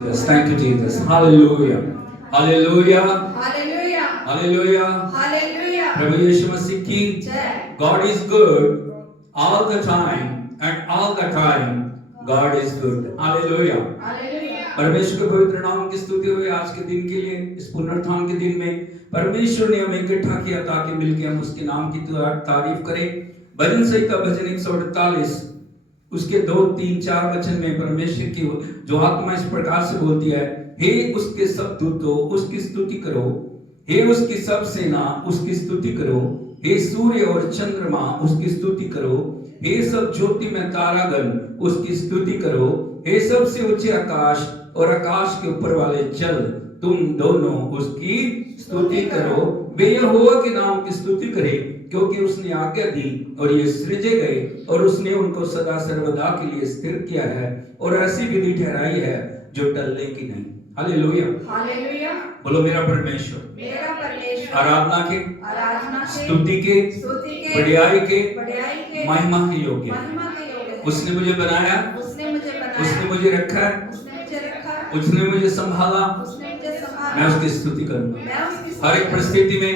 Yes, thank you, Jesus. Hallelujah. Hallelujah. Hallelujah. Hallelujah. Hallelujah. प्रभु यीशु मसीह की जय. God is good all the time and all the time God is good. Hallelujah. Hallelujah. परमेश्वर के पवित्र नाम की स्तुति हो आज के दिन के लिए। इस पुनरुत्थान के दिन में परमेश्वर ने हमें इकट्ठा किया ताकि मिलकर हम उसके नाम की तारीफ करें। भजन संहिता भजन 148 उसके 2, 3, 4 वचन में परमेश्वर की जो आत्मा इस प्रकार से बोलती है, हे उसके सब दूतों उसकी स्तुति करो, हे उसकी सब सेना उसकी स्तुति करो, हे सूर्य और चंद्रमा उसकी स्तुति करो, हे सब ज्योति में तारागण उसकी स्तुति करो, हे सबसे ऊंचे आकाश और आकाश के ऊपर वाले जल तुम दोनों उसकी स्तुति करो। वे यहोवा के नाम की स्तुति करें क्योंकि उसने आज्ञा दी और ये सृजे गए और उसने उनको सदा सर्वदा के लिए स्थिर किया है और ऐसी विधि ठहराई है जो टलने की नहीं। हालेलुया। हालेलुया। बोलो मेरा परमेश्वर आराधना के स्तुति के बढ़ाई के महिमा के योग्य है। उसने मुझे बनाया, उसने मुझे रखा, उसने मुझे संभाला। मैं उसकी स्तुति करूंगा हर एक परिस्थिति में,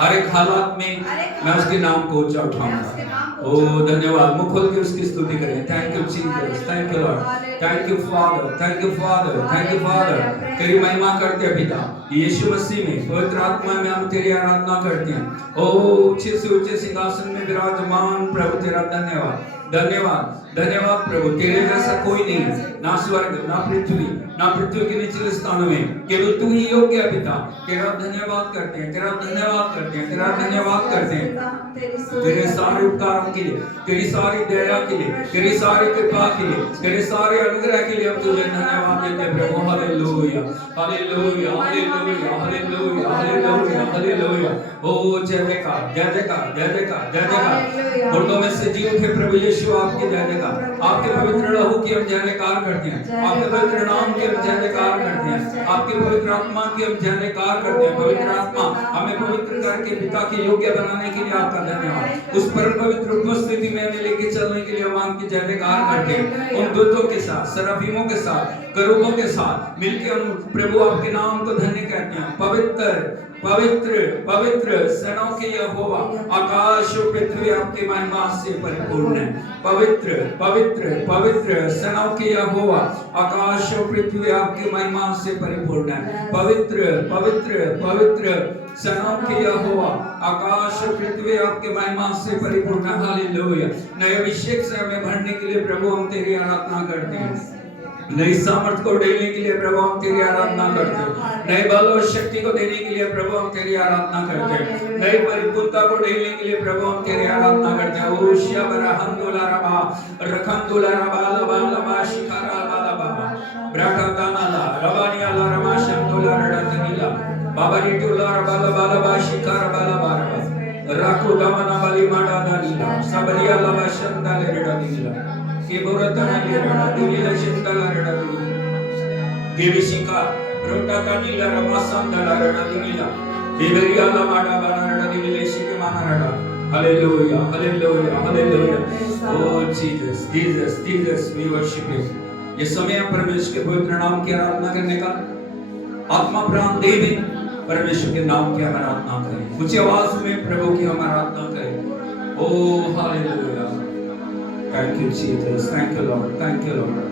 हर एक हालात में मैं उसके नाम को ऊंचा उठाऊंगा। ओ धन्यवाद। मुंह खोल के उसकी स्तुति करें। Thank you Jesus, thank you Lord, thank you father, thank you father, thank you father. तेरी महिमा करते हैं पिता यीशु मसीह में, पवित्र आत्मा में हम तेरी आराधना करते हैं। ओ ऊंचे से ऊंचे सिंहासन में विराजमान प्रभु तेरा धन्यवाद, धन्यवाद, धन्यवाद प्रभु। तेरे जैसा कोई नहीं है, ना स्वर्ग ना पृथ्वी, ना पृथ्वी के निचले स्थानों में, केवल तू ही योग्य है पिता। तेरा धन्यवाद करते हैं, तेरा धन्यवाद करते हैं, तेरा धन्यवाद करते हैं तेरे सारे उपकारों के लिए, तेरी सारी दया के लिए, तेरी सारी कृपा के लिए, तेरे सारे अनुग्रह के लिए हम तुझे धन्यवाद देते हैं प्रभु। Hallelujah, hallelujah, hallelujah, hallelujah, hallelujah, hallelujah. ओ जय जयकार, जय जयकार, जय जयकार, जय जयकार। मुर्दों में से जी उठे प्रभु यीशु आपकी जय जयकार, आपके पवित्र लहू की हम जय जयकार करते हैं, आपके पवित्र नाम की हम जय जयकार करते हैं, आपके पवित्र आत्मा की हम जय जयकार करते हैं। पवित्र आत्मा हमें पवित्र करके पिता के योग्य बनाने के लिए आपका धन्यवाद। उस परम पवित्र उपस्थिति में हमें लेके चलने के लिए हम आपकी जय जयकार करते हैं। उन दूतों के साथ, सराफीमों के साथ, करूबों के साथ मिलकर हम प्रभु आपके नाम को धन्य कहते हैं। पवित्र पवित्र पवित्र सेनाओं के यहोवा, आकाश और पृथ्वी आपकी महिमा से परिपूर्ण है। पवित्र पवित्र पवित्र सेनाओं के यहोवा, आकाश और पृथ्वी आपकी महिमा से परिपूर्ण है। पवित्र पवित्र पवित्र सेनाओं के यहोवा, आकाश और पृथ्वी आपके महिमा से परिपूर्ण है। हालेलुया। नए अभिषेक से हमें भरने के लिए प्रभु हम तेरी आराधना करते हैं। नई सामर्थ को देने के लिए प्रभु हम तेरी आराधना करते हैं। नए बल और शक्ति को देने के लिए प्रभु हम तेरी आराधना करते हैं। नई परिपूर्णता को देने के लिए प्रभु हम तेरी आराधना करते हैं। ओशिया बरहंदुला रबा रखंदुला रबा लबा लबा शिखारा लबा लबा ब्रखदानाला रबानियाला रमा शंदुला रडतनीला बाबा रिटुला रबा लबा लबा शिखारा लबा लबा राखो दमना बली माडा दानीला सबरिया लबा शंदले रडनीला केबोरतना लेरडा दिनीला शंदला रडनीला देविशिका रोटा का नीला रमा संदला रडनीला देवरिया लमाडा बना रडनीले शिके माना रडा। Hallelujah, hallelujah, hallelujah. Oh Jesus, Jesus, Jesus, we worship you. ये समय परमेश्वर के पवित्र नाम की आराधना करने का, आत्मा प्राण दे दे परमेश्वर के नाम की हम आराधना करें। ऊंची आवाज में प्रभु की हम आराधना करें। ओ hallelujah. Thank you Jesus, thank you Lord, thank you Lord.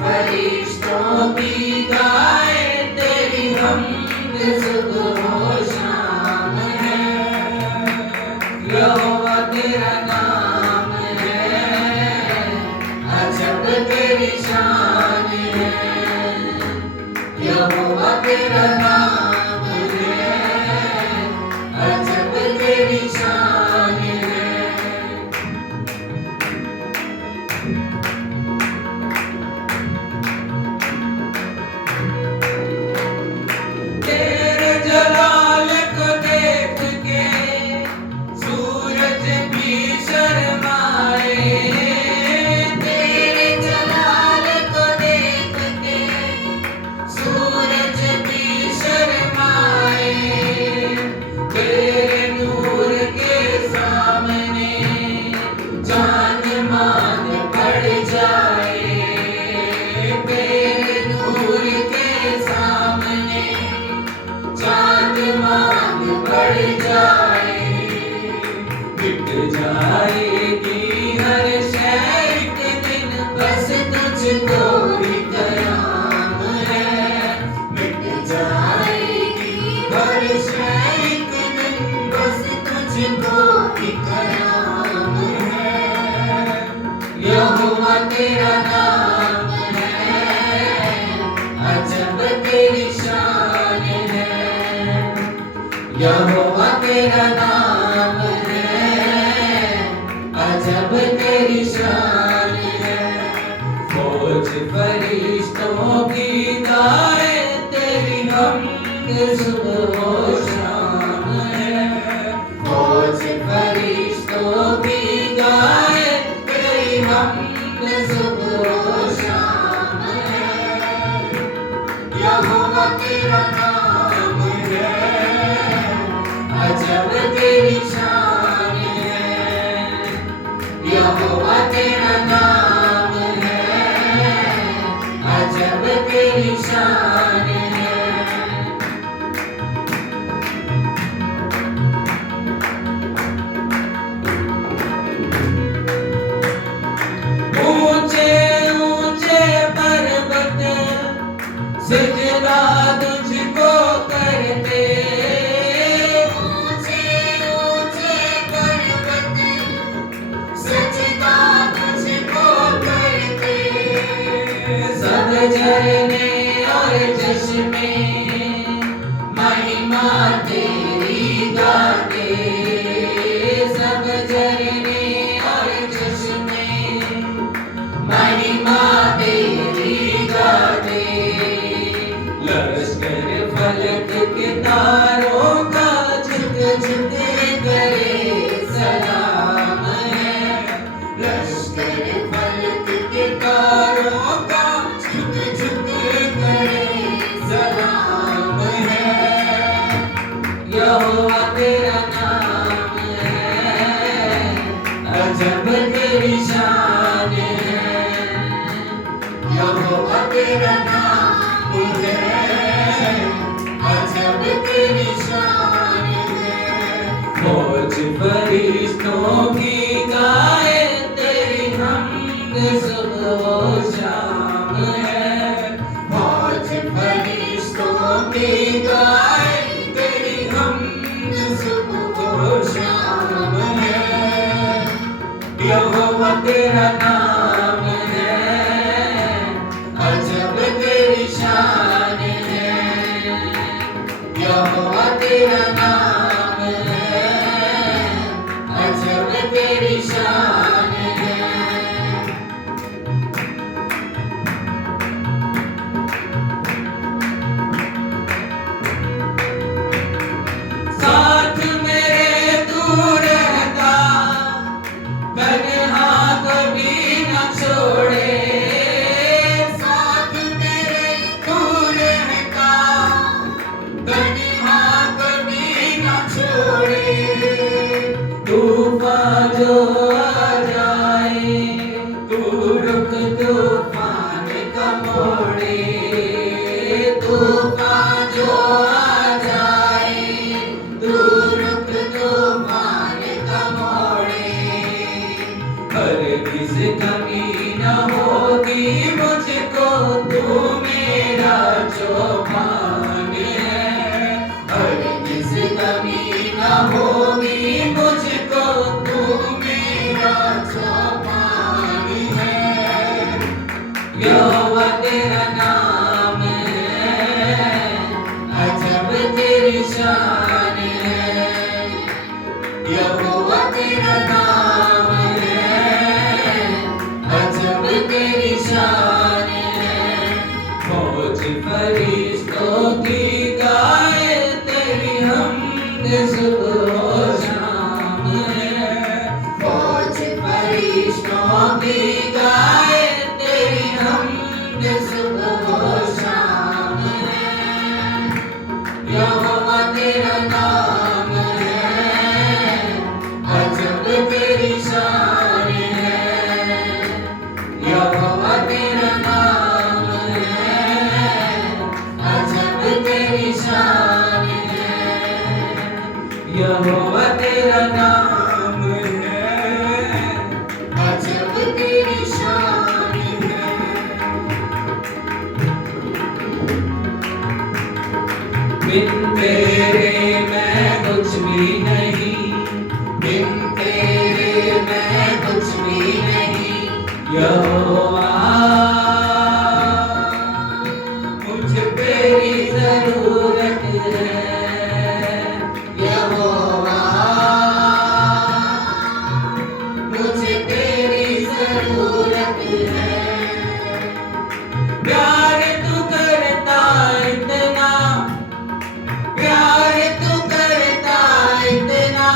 फरिश्तों की गाए तेरी सुबह हो शाम है, यहोवा तेरा नाम है, अजब तेरी शान है, यहोवा तेरा नाम है, अजब तेरी शान है। तेरे जलाल को देख के सूरज भी शर्माए, तेरे जलाल को देख के सूरज भी शर्माए, तेरे नूर के सामने जान मान पड़ जाए, तेरे नूर के सामने चांद मान पड़ जाए, मिट जाएगी हर शय एक दिन, बस तुझको ही कयाम है, मिट जाएगी हर शय एक दिन, बस तुझको ही कयाम है, यहोवा तेरा नाम है, अजब तेरी शान है, यहोवा तेरा नाम है, अजब तेरी शान है। फौज फरिश्तों की गाए तेरी हमद सुबह हो शाम है, फौज फरिश्तों की गाए तेरी हमद सुबह हो शाम है, यहोवा तेरा नाम है, अजब तेरी शान है, यहोवा तेरा नाम है, अजब तेरी शान है। ऊंचे ऊंचे पर्वत सिजदा तुझको करते, ऊंचे ऊंचे पर्वत सिजदा तुझको करते, सब झरने और चश्मे महिमा तेरी गाते, सब झरने और चश्मे महिमा तेरी गाते, लश्कर फलक के तारों का झुक झुक करे सलाम है, लश्कर फलक के तारों का झुक झुक करे सलाम है, यहोवा तेरा नाम है, अजब तेरी शान है, यहोवा तेरा नाम है, अजब तेरी शान है। फौज फरिश्तों की गाए तेरी हमद सुबह हो शाम है, फौज फरिश्तों की गाए तेरी हमद सुबह हो शाम है, यहोवा तेरा नाम है, अजब तेरी शान है, यहोवा तेरा नाम है, अजब तेरी शान है। यहोवा तेरा नाम है, अजब तेरी शान है। यहोवा तेरा नाम है, अजब तेरी शान है। यहोवा तेरा नाम है, अजब तेरी शान है। बिन तेरे मैं कुछ भी नहीं, बिन तेरे मैं कुछ भी नहीं। यहोवा मुझे तेरी जरूरत है। यहोवा मुझे तेरी जरूरत है। प्यार तू करता इतना, प्यार तू करता इतना,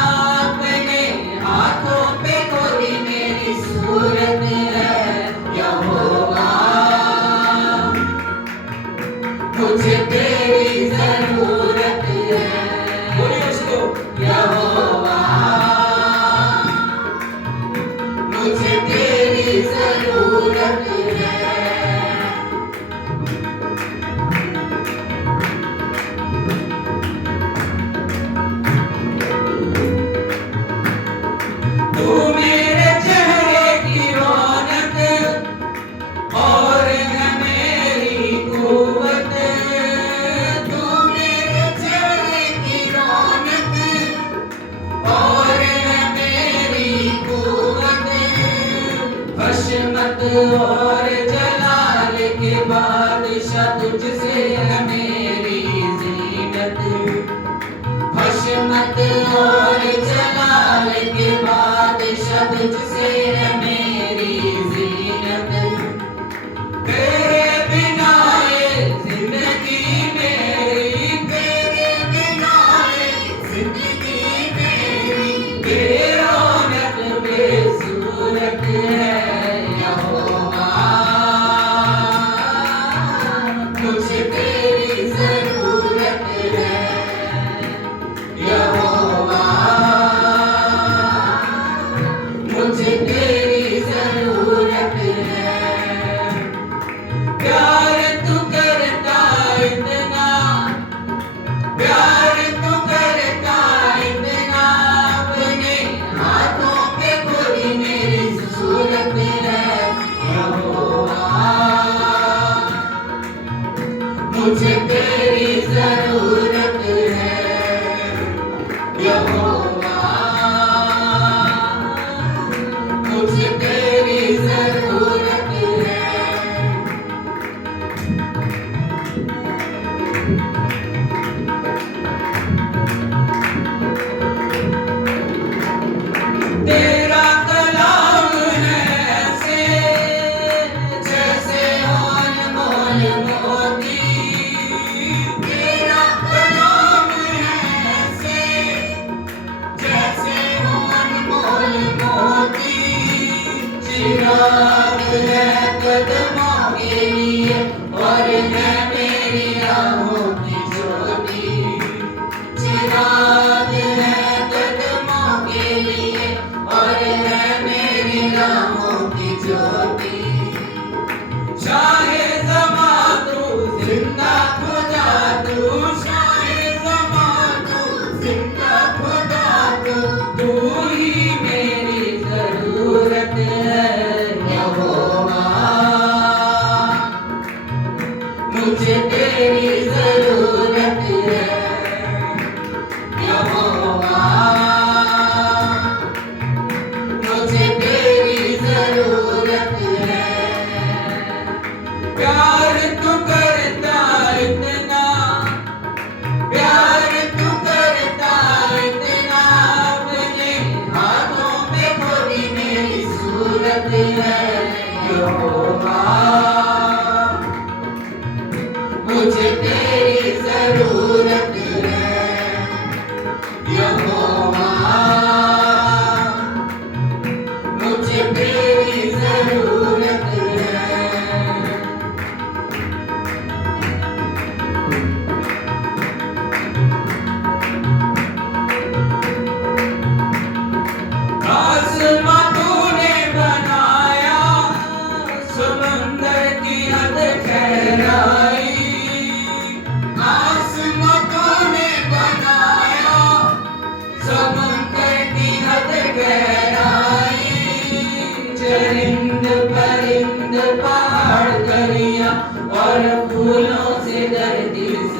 अपने हाथों पे खोली मेरी सूरत है। यहोवा मुझे तेरी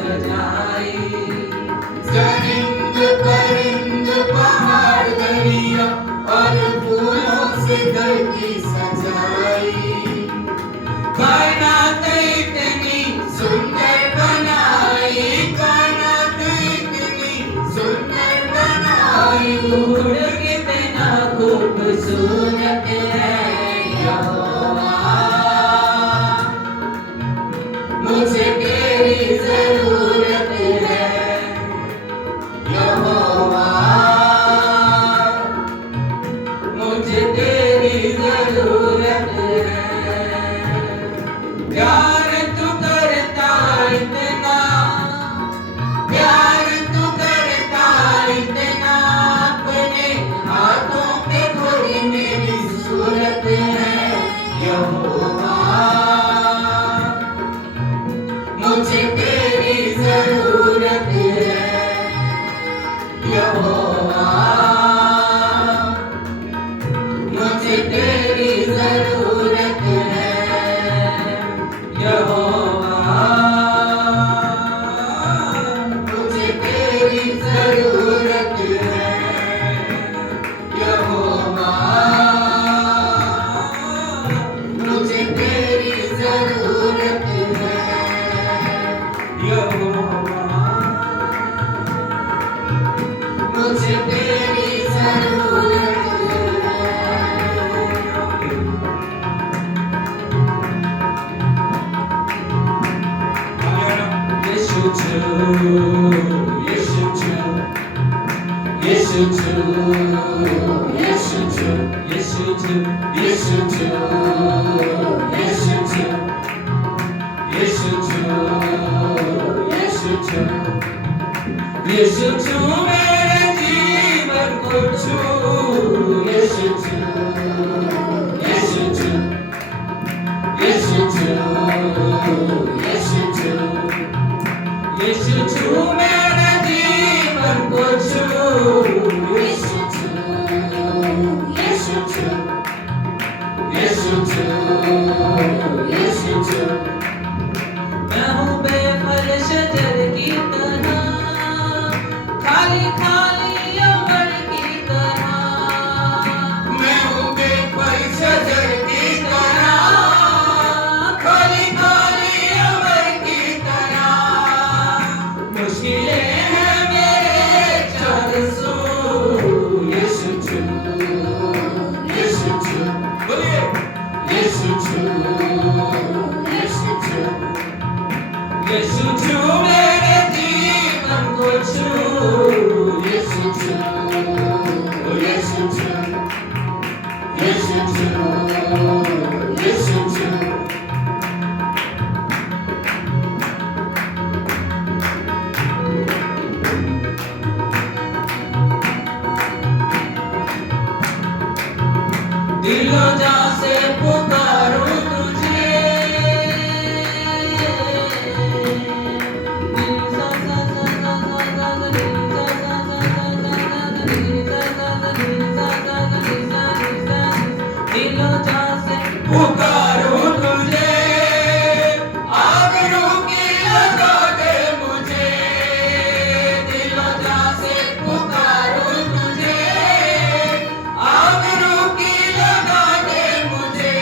सजाई चरिंद परिंद पहाड़ दरिया और फूलों से धरती सजाई कायनात इतनी सुंदर बनाई कायनात इतनी सुंदर बनाई धूड़ कितना खूबसूरत है यहोवा मुझे तेरी जरूरत है यहोवा मुझे तेरी जरूरत है प्यार तू करता इतना प्यार तू करता इतना अपने हाथों पे खोई मेरी सूरत है यहोवा मुझे तेरी जरूरत है यहोवा मुझे तेरी जरूरत है यहोवा मुझे तेरी जरूरत है यहोवा मुझे तेरी जरूरत है यहोवा मुझे तेरी जरूरत यीशु तू मेरे जीवन को छू यीशु तू यीशु तू यीशु तू यीशु तू यीशु तू मेरे जीवन को छू यीशु तू यीशु तू यीशु तू यीशु तू मैं हूँ बेफल शजर की तरह खाली खाली अमर की तरह मैं हूँ बेफल शजर की तरह खाली खाली अमर की तरह मुश्किलें हैं मेरे चारसू यीशु तू यीशु तू बोलिए यीशु तू यीशु तू यीशु तू मेरे जीवन को छू यीशु तू यीशु तू यीशु तू यीशु तू दिलों जा से पुकारूं तुझे दिलों जा से पुकारूं तुझे आबरू की लगा दे मुझे दिलों जा से पुकारूं तुझे आबरू की लगा दे मुझे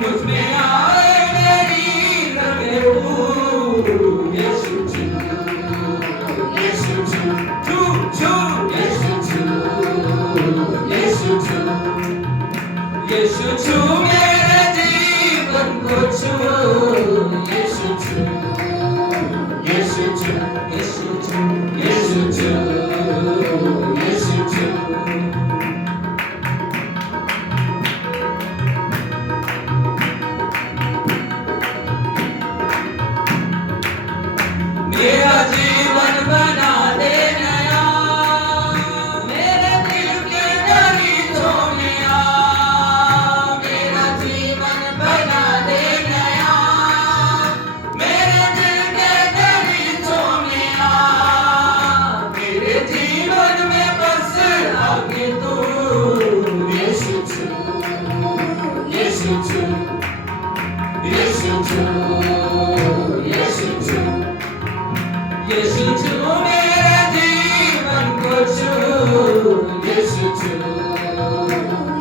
मुझ में आए मेरी रबेऊ यीशु तू यीशु तू तू तू यीशु तू यीशु तू यीशु तू मेरे जीवन को छू यीशु तू यीशु तू यीशु तू यीशु तू यीशु तू मेरा जीवन बना दे नया मेरे दिल के दरीचों में आ मेरा जीवन बना दे नया मेरे दिल के दरीचों में आ मेरे जीवन में बस आके तू यीशु तू यीशु तू यीशु तू यीशु तू यीशु छू मेरे जीवन को छू, यीशु छू,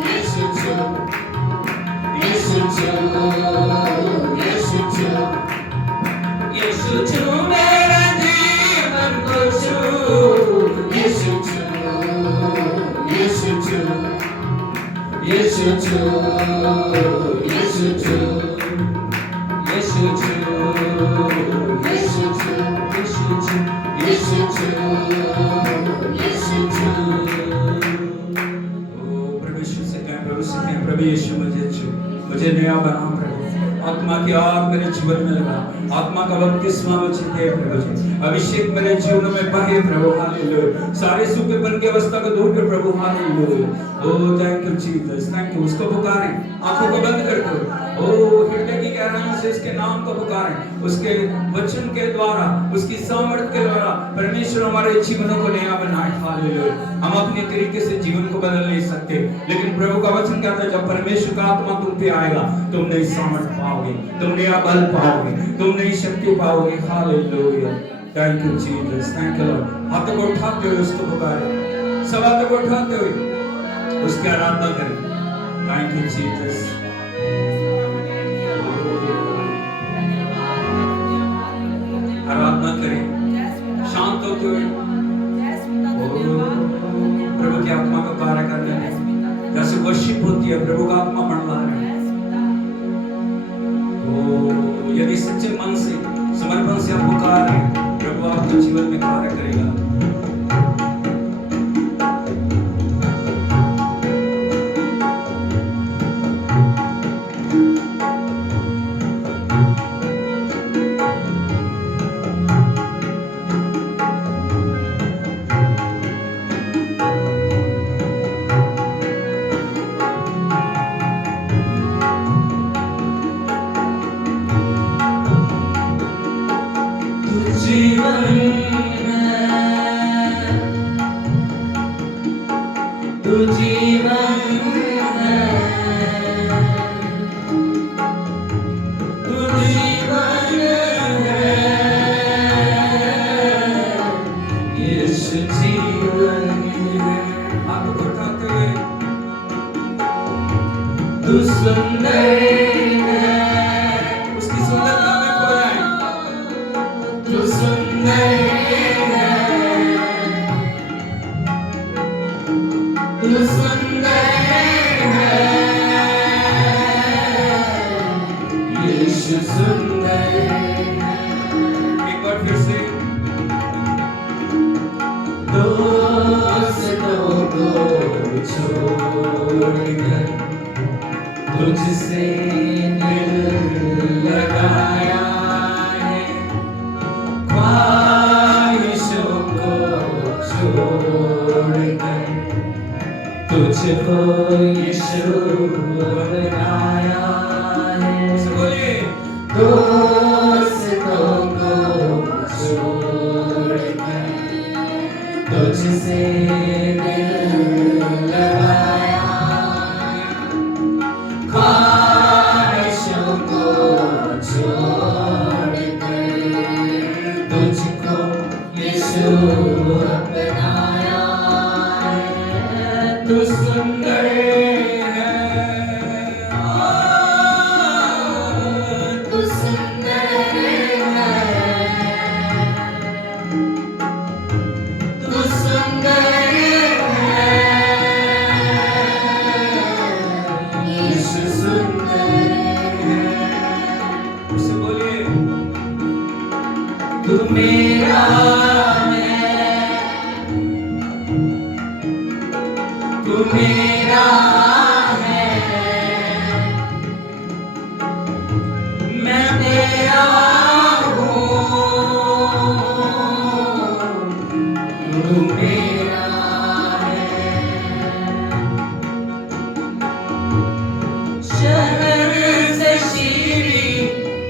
यीशु छू, यीशु छू, यीशु छू, यीशु छू मेरे जीवन को छू, यीशु छू, यीशु छू, यीशु छू, यीशु छू, यीशु छू, यीशु छू, यीशु छू, यीशु छू। ओ प्रभु यीशु से कहें, प्रभु से कहें, प्रभु यीशु मुझे छू, मुझे नया बना प्रभु। आत्मा की आग मेरे जीवन में लगा, आत्मा का बपतिस्मा मुझे दे प्रभु जी। अभिषेक मेरे जीवन में बहे प्रभु, हालेलुया। सारे सूखेपन की अवस्था को दूर कर प्रभु, हालेलुया। ओ thank you Jesus, thank you. उसको पुकारें, आंखों को बंद कर दो। ओ हृदय की गहराइयों से इसके नाम को पुकारें। उसके वचन के द्वारा, उसकी सामर्थ के द्वारा परमेश्वर हमारे जीवनों को नया बनाए, हालेलुया। हम अपने तरीके से जीवन को बदल नहीं सकते, लेकिन प्रभु का वचन कहता है जब परमेश्वर का आत्मा तुम पे आएगा, तुम नई सामर्थ पाओगे, तुम नया बल पाओगे, तुम नई शक्ति पाओगे, hallelujah. Thank you Jesus, thank you Lord. हाथों को उठाते हुए उसको पुकारें, सब हाथों को उठाते हुए उसकी आराधना करें। Thank you Jesus. आराधना करें शांत होते हुए, प्रभु की आत्मा का कार्य करने में जैसे वर्शिप होती है, प्रभु का आत्मा मंडला है। ओ यदि सच्चे मन से, समर्पण से आप पुकार रहे हैं, प्रभु आपके जीवन में कार्य करेगा। तुझसे दिल लगाया है, ख्वाहिशों को छोड़कर तुझको यीशु बनाया है। दोस्तों को छोड़कर तुझसे दिल लगाया, ख्वाहिशों को छोड़कर तुझको यीशु अपनाया है। तू सुंदर है, तू सुंदर है, तू सुंदर है, यीशु सुंदर है। उससे बोलिए तू मेरा है, तू मेरा है, मैं तेरा हूँ, तू मेरा है। शहर से शीरी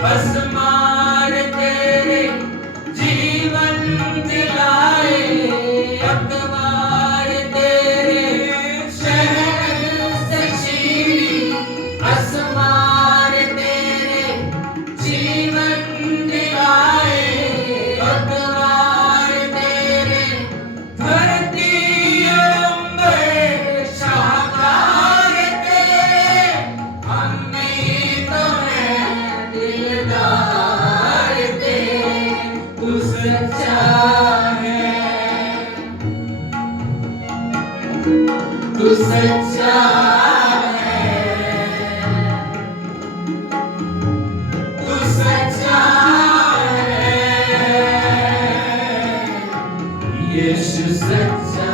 आसमान तेरे जीवन दिलाए, अखबार तेरे शहर से शीरी आसमान तेरे जीवन दिलाए, अखबार सच्चा है, तू सच्चा है, तू सच्चा है, यीशु सच्चा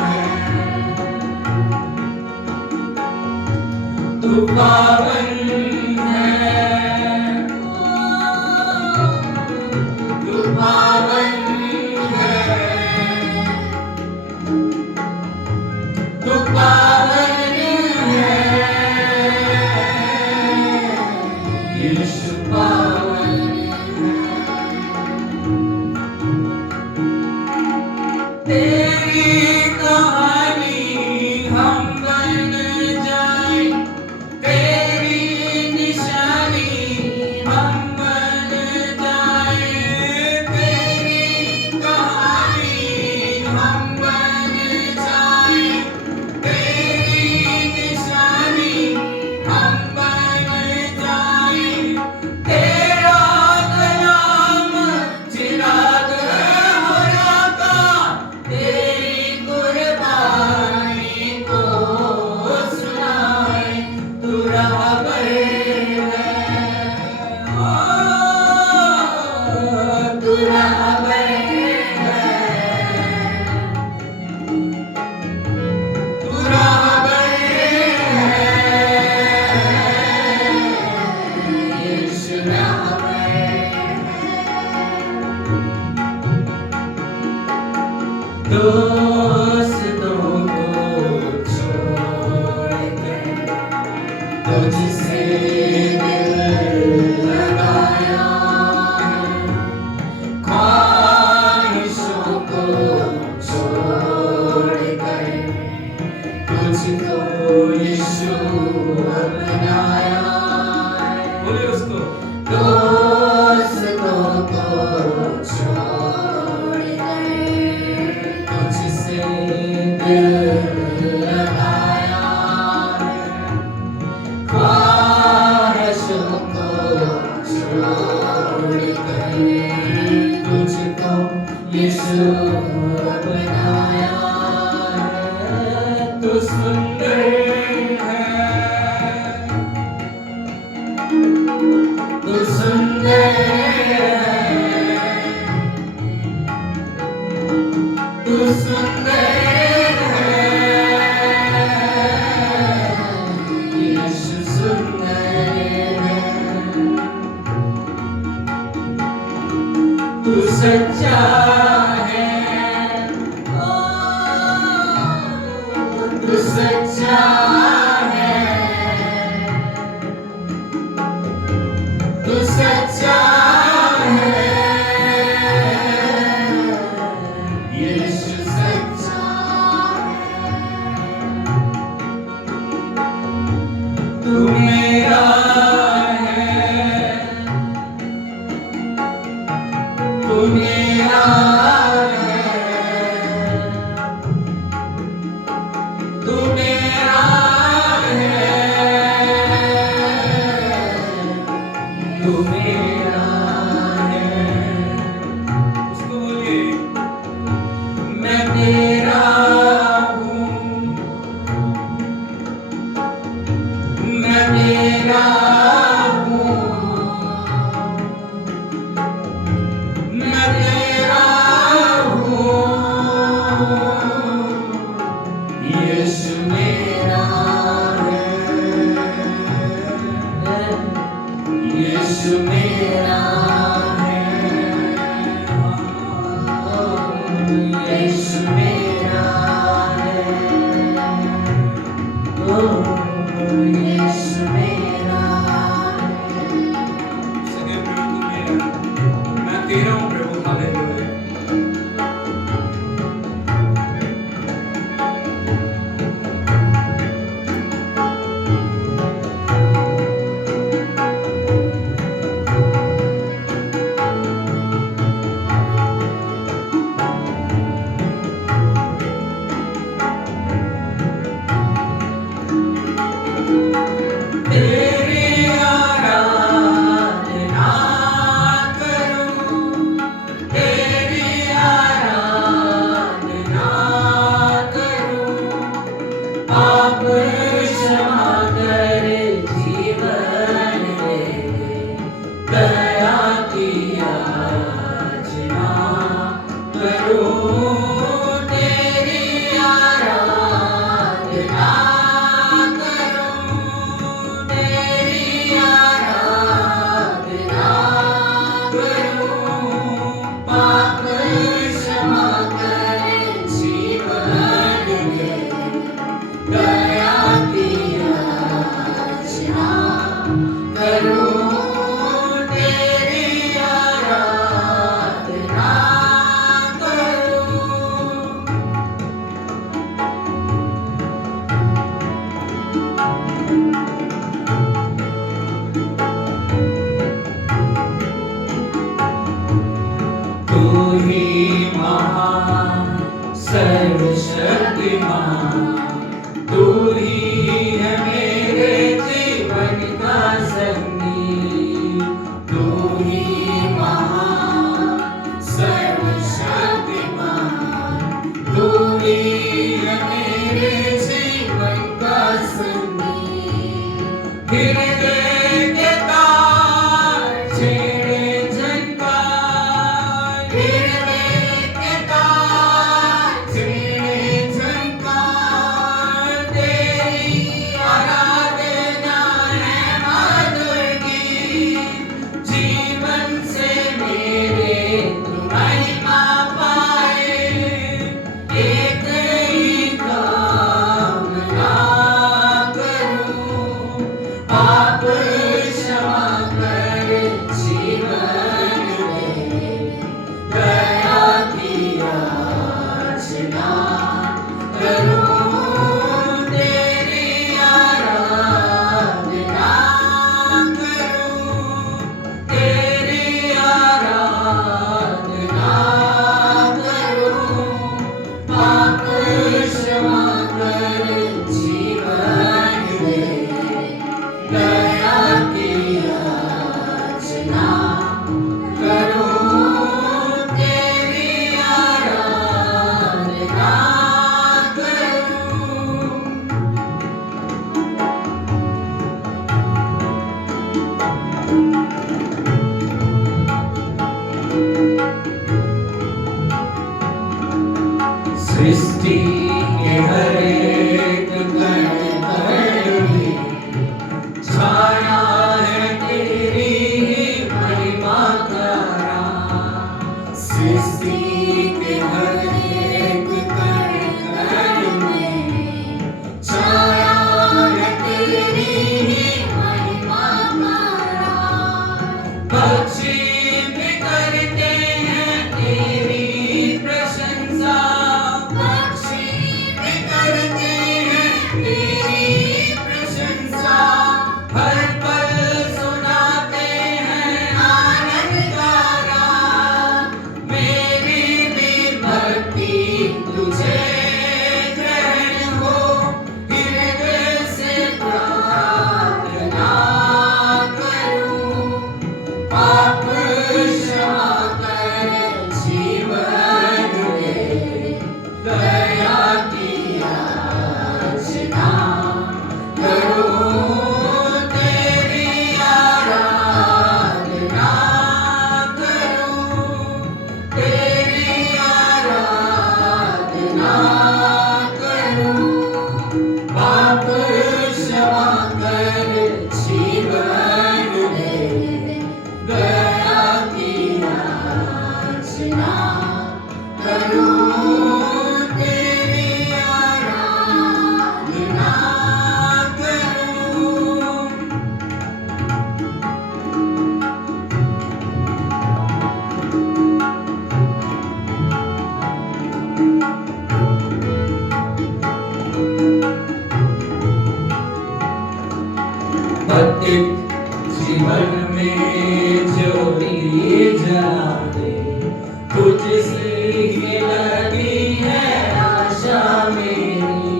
है, तू पावन है, तू पावन है, तू पावन है, यीशु पावन है। तेरी कहानी हम बन जाए, तेरी निशानी हम बन जाए, तेरी कहानी हम बन जाए, तेरी निशानी हम बन जाए, तेरा कलाम चिराग हो राका, तेरी कुर्बानी को सुनाए, तू रहबर है, तू रहबर है, तू रहबर है, यीशु रहबर है। दोस्तों को छोड़ कर तुझसे दिल लगाया, ख्वाहिशों को छोड़ कर तुझको यीशु अपनाया। बोलिए उसको, दोस्तों को छोड़ कर तुझसे दिल लगाया, ख्वाहिशों को छोड़ कर तुझको यीशु अपनाया। तू सुंदर है, तू सुंदर है, तू सुंदर है, यीशु सुंदर है, तू सच्चा है, तू सच्चा है, तू सच्चा है, यीशु सच्चा है, तू मेरा है, तू मेरा है, तू मेरा है, तू मेरा है। उसको बोलिए, मैं तेरा हूँ, मैं तेरा हूँ, मैं तेरा सर्वशक्तिमान तू ही है मेरे जीवन का संगी तू ही महान सर्वशक्तिमान तू ही है मेरे जीवन का संगी हृदय के तार छेड़े झनकार हृदय के तार छेड़े झनकार तेरी आराधना है मधुर गीत जीवन से मेरे तू महिमा पाए एक ही कामना करूं पाप क्षमा कर जीवन में दया की याचना करूं तेरी आराधना करूं तेरी आराधना करूं पाप क्षमा कर जीवन में दया की याचना करूं तेरी आराधना करूं सृष्टि के हर एक कण कण में छाया है तेरी ही महिमा का राज। सृष्टि के हर एक कण कण में छाया है तेरी ही महिमा का राज। पक्षी भी करते हैं तेरी प्रशंसा पक्षी भी करते हैं तेरी प्रशंसा हर पल सुनाते हैं आनंद का गान मेरी भी भक्ति तुझे ग्रहण हो हृदय से प्रार्थना करूं पाप क्षमा कर जीवन में दया की याचना करूं तेरी आराधना करूं तेरी आराधना करूं पाप क्षमा कर जीवन में दया की याचना करूं तेरी आराधना करूं पतित जीवन में ज्योति जला दे तुझसे ही लगी है आशा मेरी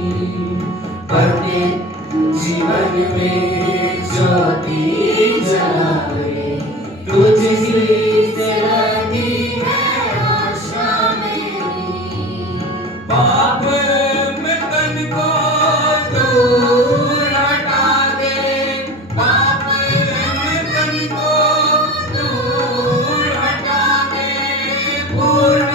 पतित जीवन में ज्योति जला दे तुझसे लगी है आशा मेरी पाप में तन को दूर हटा दे पाप में तन को दूर हटा दे पूर्ण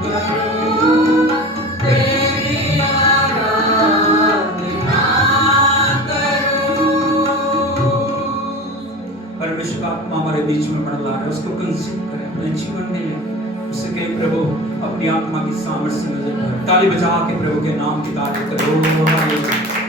करूं, तेरी आराधना करूं। परमेश्वर का आत्मा हमारे बीच में मंडला है, उसको कंसीव करें अपने जीवन में ले। उससे कहे प्रभु अपनी आत्मा की सामर्थ्य से नजर कर। ताली बजा के प्रभु के नाम की तारीफ करो।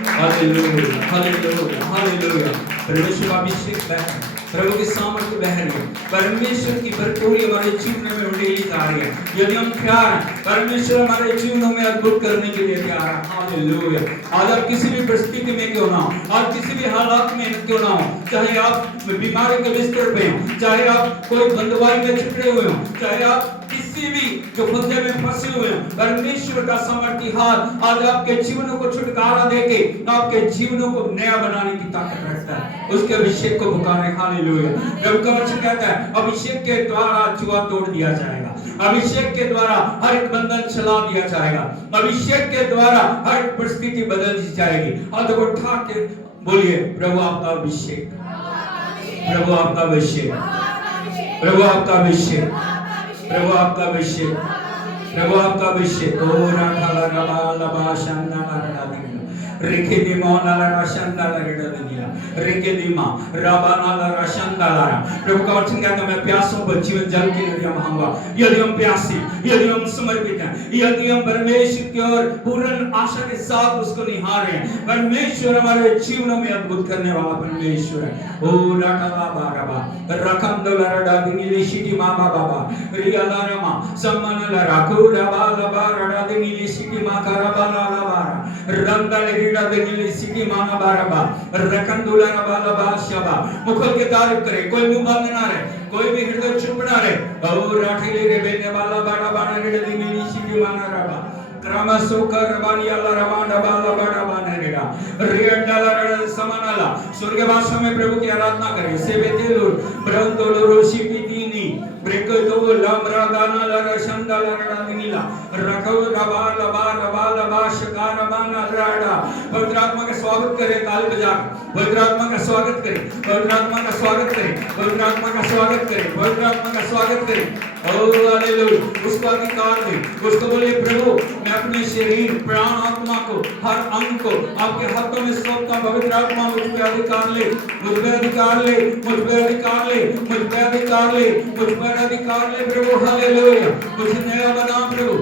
Hallelujah hallelujah hallelujah. परमेश्वर का अभिषेक बह, प्रभु की सामर्थ्य बह रही है, परमेश्वर की भरपूरी हमारे जीवन में उंडेली जा रही है। यदि हम तैयार हैं, परमेश्वर हमारे जीवनों में अद्भुत करने के लिए तैयार है। हालेलुया। आज आप किसी भी परिस्थिति में क्यों ना हो, आप किसी भी हालात में क्यों ना हो, चाहे आप बीमारी के बिस्तर पे हो, चाहे आप कोई बंदवाई में छिपड़े हुए हो, चाहे आप किसी भी जो फंदे में फंसे हुए हैं, परमेश्वर का सामर्थ्य हाथ आज आपके जीवनों को छुटकारा देके आपके जीवनों को नया बनाने की ताकत रखता है। उसके अभिषेक को पुकारें। हालेलुया। प्रभु का वचन कहता है अभिषेक के द्वारा जुआ तोड़ दिया जाएगा, अभिषेक के द्वारा हर एक बंधन चला दिया जाएगा, अभिषेक के द्वारा हर एक परिस्थिति बदल दी जाएगी। हाथ को उठा के बोलिए प्रभु आपका अभिषेक, प्रभु आपका अभिषेक, प्रभु आपका अभिषेक, प्रभु आपका अभिषेक, प्रभु आपका अभिषेक। ओ राठा लगा लबा शंना लगा रेखे दिमा नाला शंदा लगा दिया रेखे दिमा राबा नाला शंदा लगा। प्रभु का वचन कहता है मैं प्यासों पर जीवन जल के लिए मांगूंगा। यदि हम प्यासे, यदि हम समर्पित हैं, यदि हम परमेश्वर की ओर पूर्ण आशा के साथ उसको निहार रहे हैं, परमेश्वर हमारे जीवनों में अद्भुत करने वाला परमेश्वर है। ओ राठा बाबा रबा रकम दलरडा दिनीली शिटी मामा बाबा रियाला रमा सम्मान ला राखो रबा लबा रडा दिनीली शिटी मा करबा ला लबा रंदा लेडा दिनीली शिटी माना बारबा रकम दुला रबा लबा शबा। मुखल के तारीफ करे, कोई मुंह बंद ना रहे, कोई भी हृदय चुप ना रहे। ओ राठी ले रे बेने वाला बाड़ा बाड़ा रे दिनीली शिटी माना रबा क्रमा सोकर रबानी अल्लाह रवान बाला बाड़ा बाने रेडा रियंडला रड समानला। स्वर्ग भाषा में प्रभु की आराधना करें। सेवेतेलुर ब्रंदोलुर शिपितीनी ब्रेको तो लमरा दाना लरा शंदा लरा दिनीला रखो रबा लबा रबा लबा शकार रबाना राडा। पवित्र आत्मा का स्वागत करें, ताली बजा पवित्र आत्मा का स्वागत करें, पवित्र आत्मा का स्वागत करें, पवित्र आत्मा का स्वागत करें, पवित्र आत्मा का स्वागत करें। ओ हालेलुया। उसको अधिकार दे, उसको बोले प्रभु मैं अपने शरीर प्राण आत्मा को हर अंग को आपके हाथों में सौंपता हूं। पवित्र आत्मा मुझ पे अधिकार ले, मुझ पे अधिकार ले, मुझ पे अधिकार ले, मुझ पे अधिकार ले, मुझ पे अधिकार ले प्रभु। हालेलुया। मुझे नया बना प्रभु।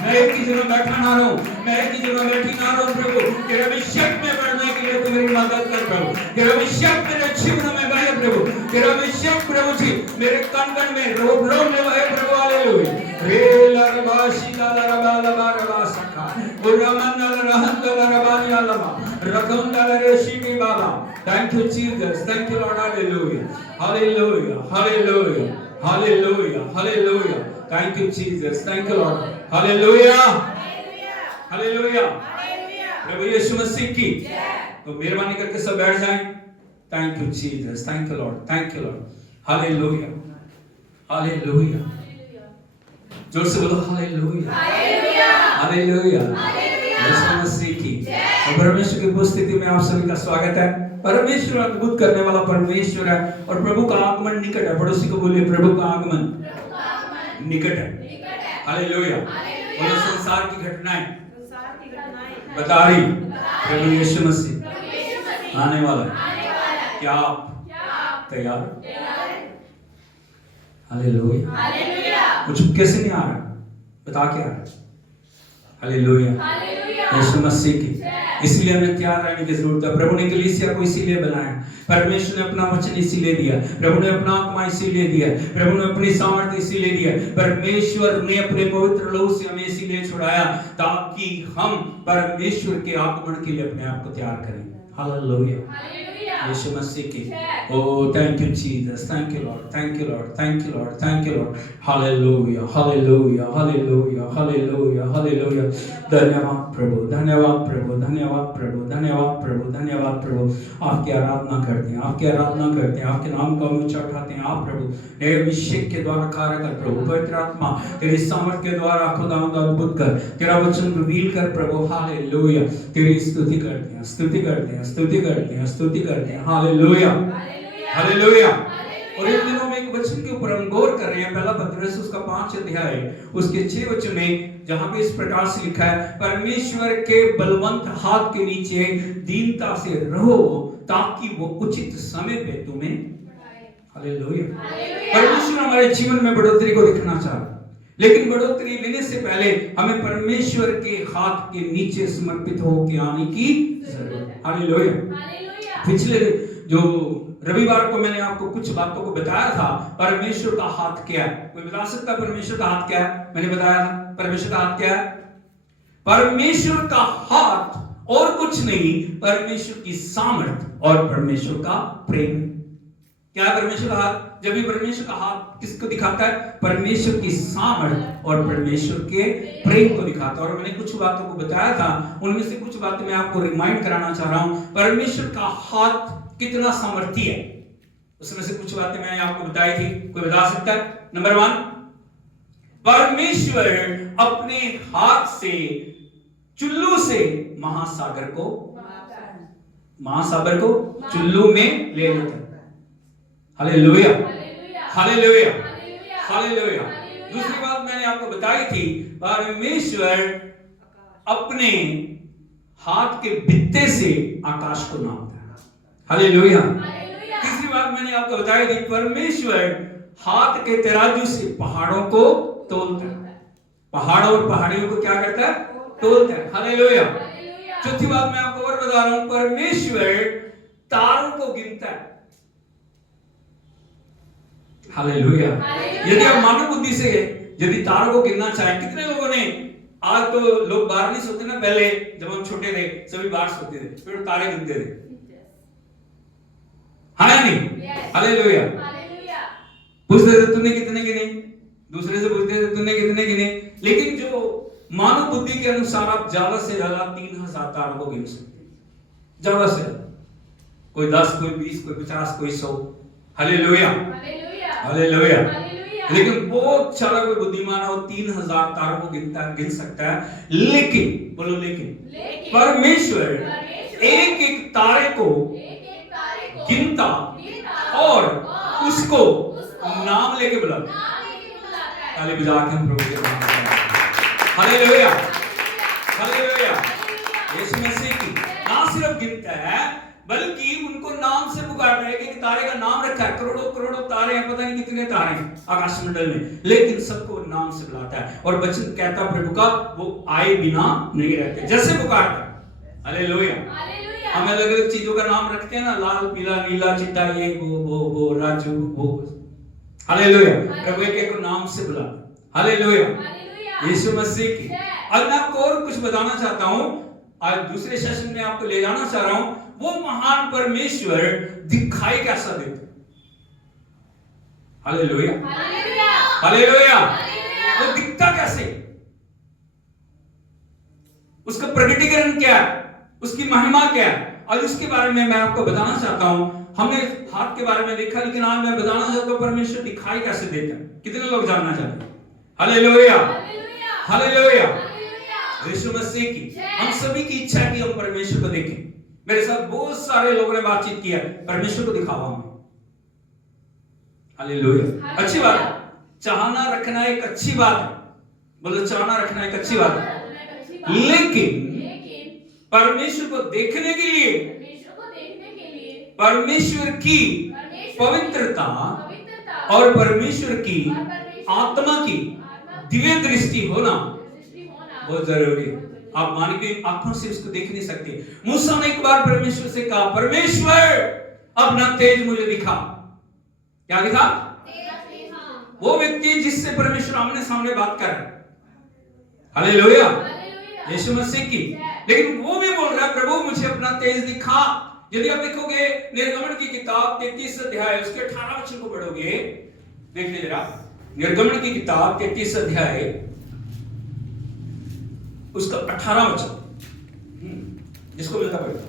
मैं एक ही जगह बैठा ना रहूं, मैं एक ही जगह बैठी ना रहूं प्रभु। तेरे अभिषेक में बढ़ने के लिए तू मेरी मदद कर प्रभु। तेरा अभिषेक मेरे जीवन में बहे प्रभु। तेरा अभिषेक प्रभु जी मेरे कण कण में रोम रोम में बहे प्रभु। हालेलुया। रे लरबाशी लरबा लबा रबा सखा उरमन लरहन लरबानी अलमा रकम लरेशी की बाबा। Thank you Jesus, thank you Lord. Hallelujah hallelujah hallelujah hallelujah hallelujah. Thank you Jesus, thank you Lord. Hallelujah hallelujah. प्रभु यीशु मसीह की तो मेहरबानी करके सब बैठ जाएं। Thank you Jesus, thank you Lord, thank you Lord. Hallelujah hallelujah. जोर से बोलो हालेलुया हालेलुया। यीशु मसीह की और परमेश्वर की उपस्थिति में आप सभी का स्वागत है। परमेश्वर अद्भुत करने वाला परमेश्वर है और प्रभु का आगमन निकट है। पड़ोसी को बोलिए प्रभु का आगमन निकट है। हालेलुया। बोलो संसार की घटनाएं बता रही प्रभु यीशु मसीह आने वाला है। क्या आप तैयार? हालेलुया। कुछ कैसे नहीं आ रहा, बता के आ रहा। हालेलुया यीशु मसीह की। इसलिए हमें तैयार रहने की जरूरत है। प्रभु ने कलीसिया को इसीलिए बनाया, परमेश्वर ने अपना वचन इसीलिए दिया, प्रभु ने अपना आत्मा इसीलिए दिया, प्रभु ने अपनी सामर्थ्य इसीलिए दिया, परमेश्वर ने अपने पवित्र लहू से हमें इसीलिए छुड़ाया ताकि हम परमेश्वर के आगमन के लिए अपने आप को तैयार करें। हालेलुया यीशु मसीह की। Oh thank you Jesus, thank you Lord, thank you Lord, thank you Lord, thank you Lord. Hallelujah hallelujah hallelujah hallelujah hallelujah. धन्यवाद प्रभु, धन्यवाद प्रभु, धन्यवाद प्रभु, धन्यवाद प्रभु, धन्यवाद प्रभु। आपकी आराधना करते हैं, आपकी आराधना करते हैं, आपके नाम को ऊंचा उठाते हैं। आप प्रभु तेरे अभिषेक के द्वारा कार्य कर प्रभु। पवित्र आत्मा तेरी सामर्थ्य के द्वारा खुदावंद अद्भुत कर, तेरा वचन रिवील कर प्रभु। हालेलुया। तेरी स्तुति करते हैं, स्तुति करते हैं, स्तुति करते हैं, स्तुति करते हैं। Hallelujah hallelujah. और इन दिनों में एक वचन के ऊपर हम गौर कर रहे हैं। पहला पत्रस उसका 5 अध्याय उसके 6 वचन में, जहां पे इस प्रकार से लिखा है, परमेश्वर के बलवंत हाथ के नीचे दीनता से रहो ताकि वो उचित समय पे तुम्हें, हालेलुया, परमेश्वर हमारे जीवन में बढ़ोतरी को दिखना चाहता है, लेकिन बढ़ोतरी लेने से पहले हमें परमेश्वर के हाथ के नीचे समर्पित होकर आने की जरूरत है। हालेलुया। पिछले जो रविवार को मैंने आपको कुछ बातों को बताया था, परमेश्वर का हाथ क्या है। कोई बता सकता है परमेश्वर का हाथ क्या है? मैंने बताया था परमेश्वर का हाथ क्या है। परमेश्वर का हाथ और कुछ नहीं, परमेश्वर की सामर्थ और परमेश्वर का प्रेम। क्या है परमेश्वर का हाथ? जब भी परमेश्वर का हाथ किसको दिखाता है? परमेश्वर की सामर्थ और परमेश्वर के प्रेम को दिखाता है। और मैंने कुछ बातों को बताया था, उनमें से कुछ बातें मैं आपको रिमाइंड कराना चाह रहा हूं। परमेश्वर का हाथ कितना सामर्थी है, उसमें से कुछ बातें मैंने आपको बताई थी। कोई बता सकता है? नंबर 1, परमेश्वर अपने हाथ से चुल्लू से महासागर को चुल्लू में ले लेता है। Hallelujah, hallelujah, hallelujah. दूसरी बात मैंने आपको बताई थी, परमेश्वर अपने हाथ के बित्ते से आकाश को नापता है। हालेलुया। तीसरी बात मैंने आपको बताई थी, परमेश्वर हाथ के तराजू से पहाड़ों को तोलता है। पहाड़ों और पहाड़ियों को क्या करता है? तोलता है। हालेलुया। चौथी बात मैं आपको और बता रहा हूं, परमेश्वर तारों को गिनता है। हालेलुया। यदि आप मानव बुद्धि से यदि तारों को गिनना चाहें, कितने लोगों ने, आज तो लोग बाहर नहीं सोते ना, पहले जब हम छोटे थे सभी बाहर सोते थे, फिर तारे गिनते थे, हाँ या नहीं? हालेलुया। पूछते थे तुमने कितने गिने, दूसरे से पूछते थे तुमने कितने गिने। लेकिन जो मानव बुद्धि के अनुसार आप ज्यादा से ज्यादा 3000 तारों को गिन सकते, ज्यादा से ज्यादा। कोई 10, कोई 20, कोई 50, कोई 100। Hallelujah, hallelujah. लेकिन बहुत सारा कोई बुद्धिमान हो 3000 तारों को गिन सकता है। लेकिन बोलो लेकिन परमेश्वर एक एक तारे को गिनता और उसको नाम लेके बुलाता है। ताली बजा के हम प्रभु के नाम में हालेलुया, हालेलुया। यीशु मसीह की ना सिर्फ गिनता है बल्कि उनको नाम से पुकारता है। कि तारे का नाम रखा है, करोड़ों करोड़ों तारे हैं, पता नहीं कितने तारे हैं आकाश मंडल में, लेकिन सबको नाम से बुलाता है। और वचन कहता प्रभु का, वो आए बिना नहीं रहते, जैसे पुकारता है। हालेलुया। हम अलग अलग चीजों का नाम रखते हैं ना, लाल पीला नीला चिट्टा, ये वो राजू वो। हालेलुया। प्रभु एक एक को नाम से बुलाता। हालेलुया, यीशु मसीह की। अब मैं आपको और कुछ बताना चाहता हूं, आज दूसरे सेशन में आपको ले जाना चाह रहा हूं। वो महान परमेश्वर दिखाई कैसा देता? Hallelujah, hallelujah. वो दिखता कैसे? उसका प्रकटीकरण क्या है? उसकी महिमा क्या है? और उसके बारे में मैं आपको बताना चाहता हूं। हमने हाथ के बारे में देखा, लेकिन आज मैं बताना चाहता हूं परमेश्वर दिखाई कैसे देता है। कितने लोग जानना चाहते हैं? Hallelujah, hallelujah. यीशु मसीह की हम सभी की इच्छा है कि हम परमेश्वर को देखें। मेरे साथ बहुत सारे लोगों ने बातचीत किया, परमेश्वर को दिखावा हमें। हालेलुया, अच्छी बात है। चाहना रखना एक अच्छी बात है, बोलो चाहना रखना एक अच्छी बात है। लेकिन परमेश्वर को देखने के लिए परमेश्वर की पवित्रता और परमेश्वर की आत्मा की दिव्य दृष्टि होना बहुत जरूरी है। आप मानवीय आंखों से उसको देख नहीं सकते। मूसा ने एक बार परमेश्वर से कहा, परमेश्वर अपना तेज मुझे दिखा। क्या दिखा? वो व्यक्ति जिससे परमेश्वर आमने सामने बात कर रहा है। हालेलुया, यीशु मसीह की। लेकिन वो भी बोल रहा है, प्रभु मुझे अपना तेज दिखा। यदि आप देखोगे निर्गमन की किताब 33 अध्याय उसके 18 वचन को पढ़ोगे, देख लीजिए जरा। निर्गमन की किताब 33 अध्याय उसका 18 वचन, जिसको मिलता पड़ेगा।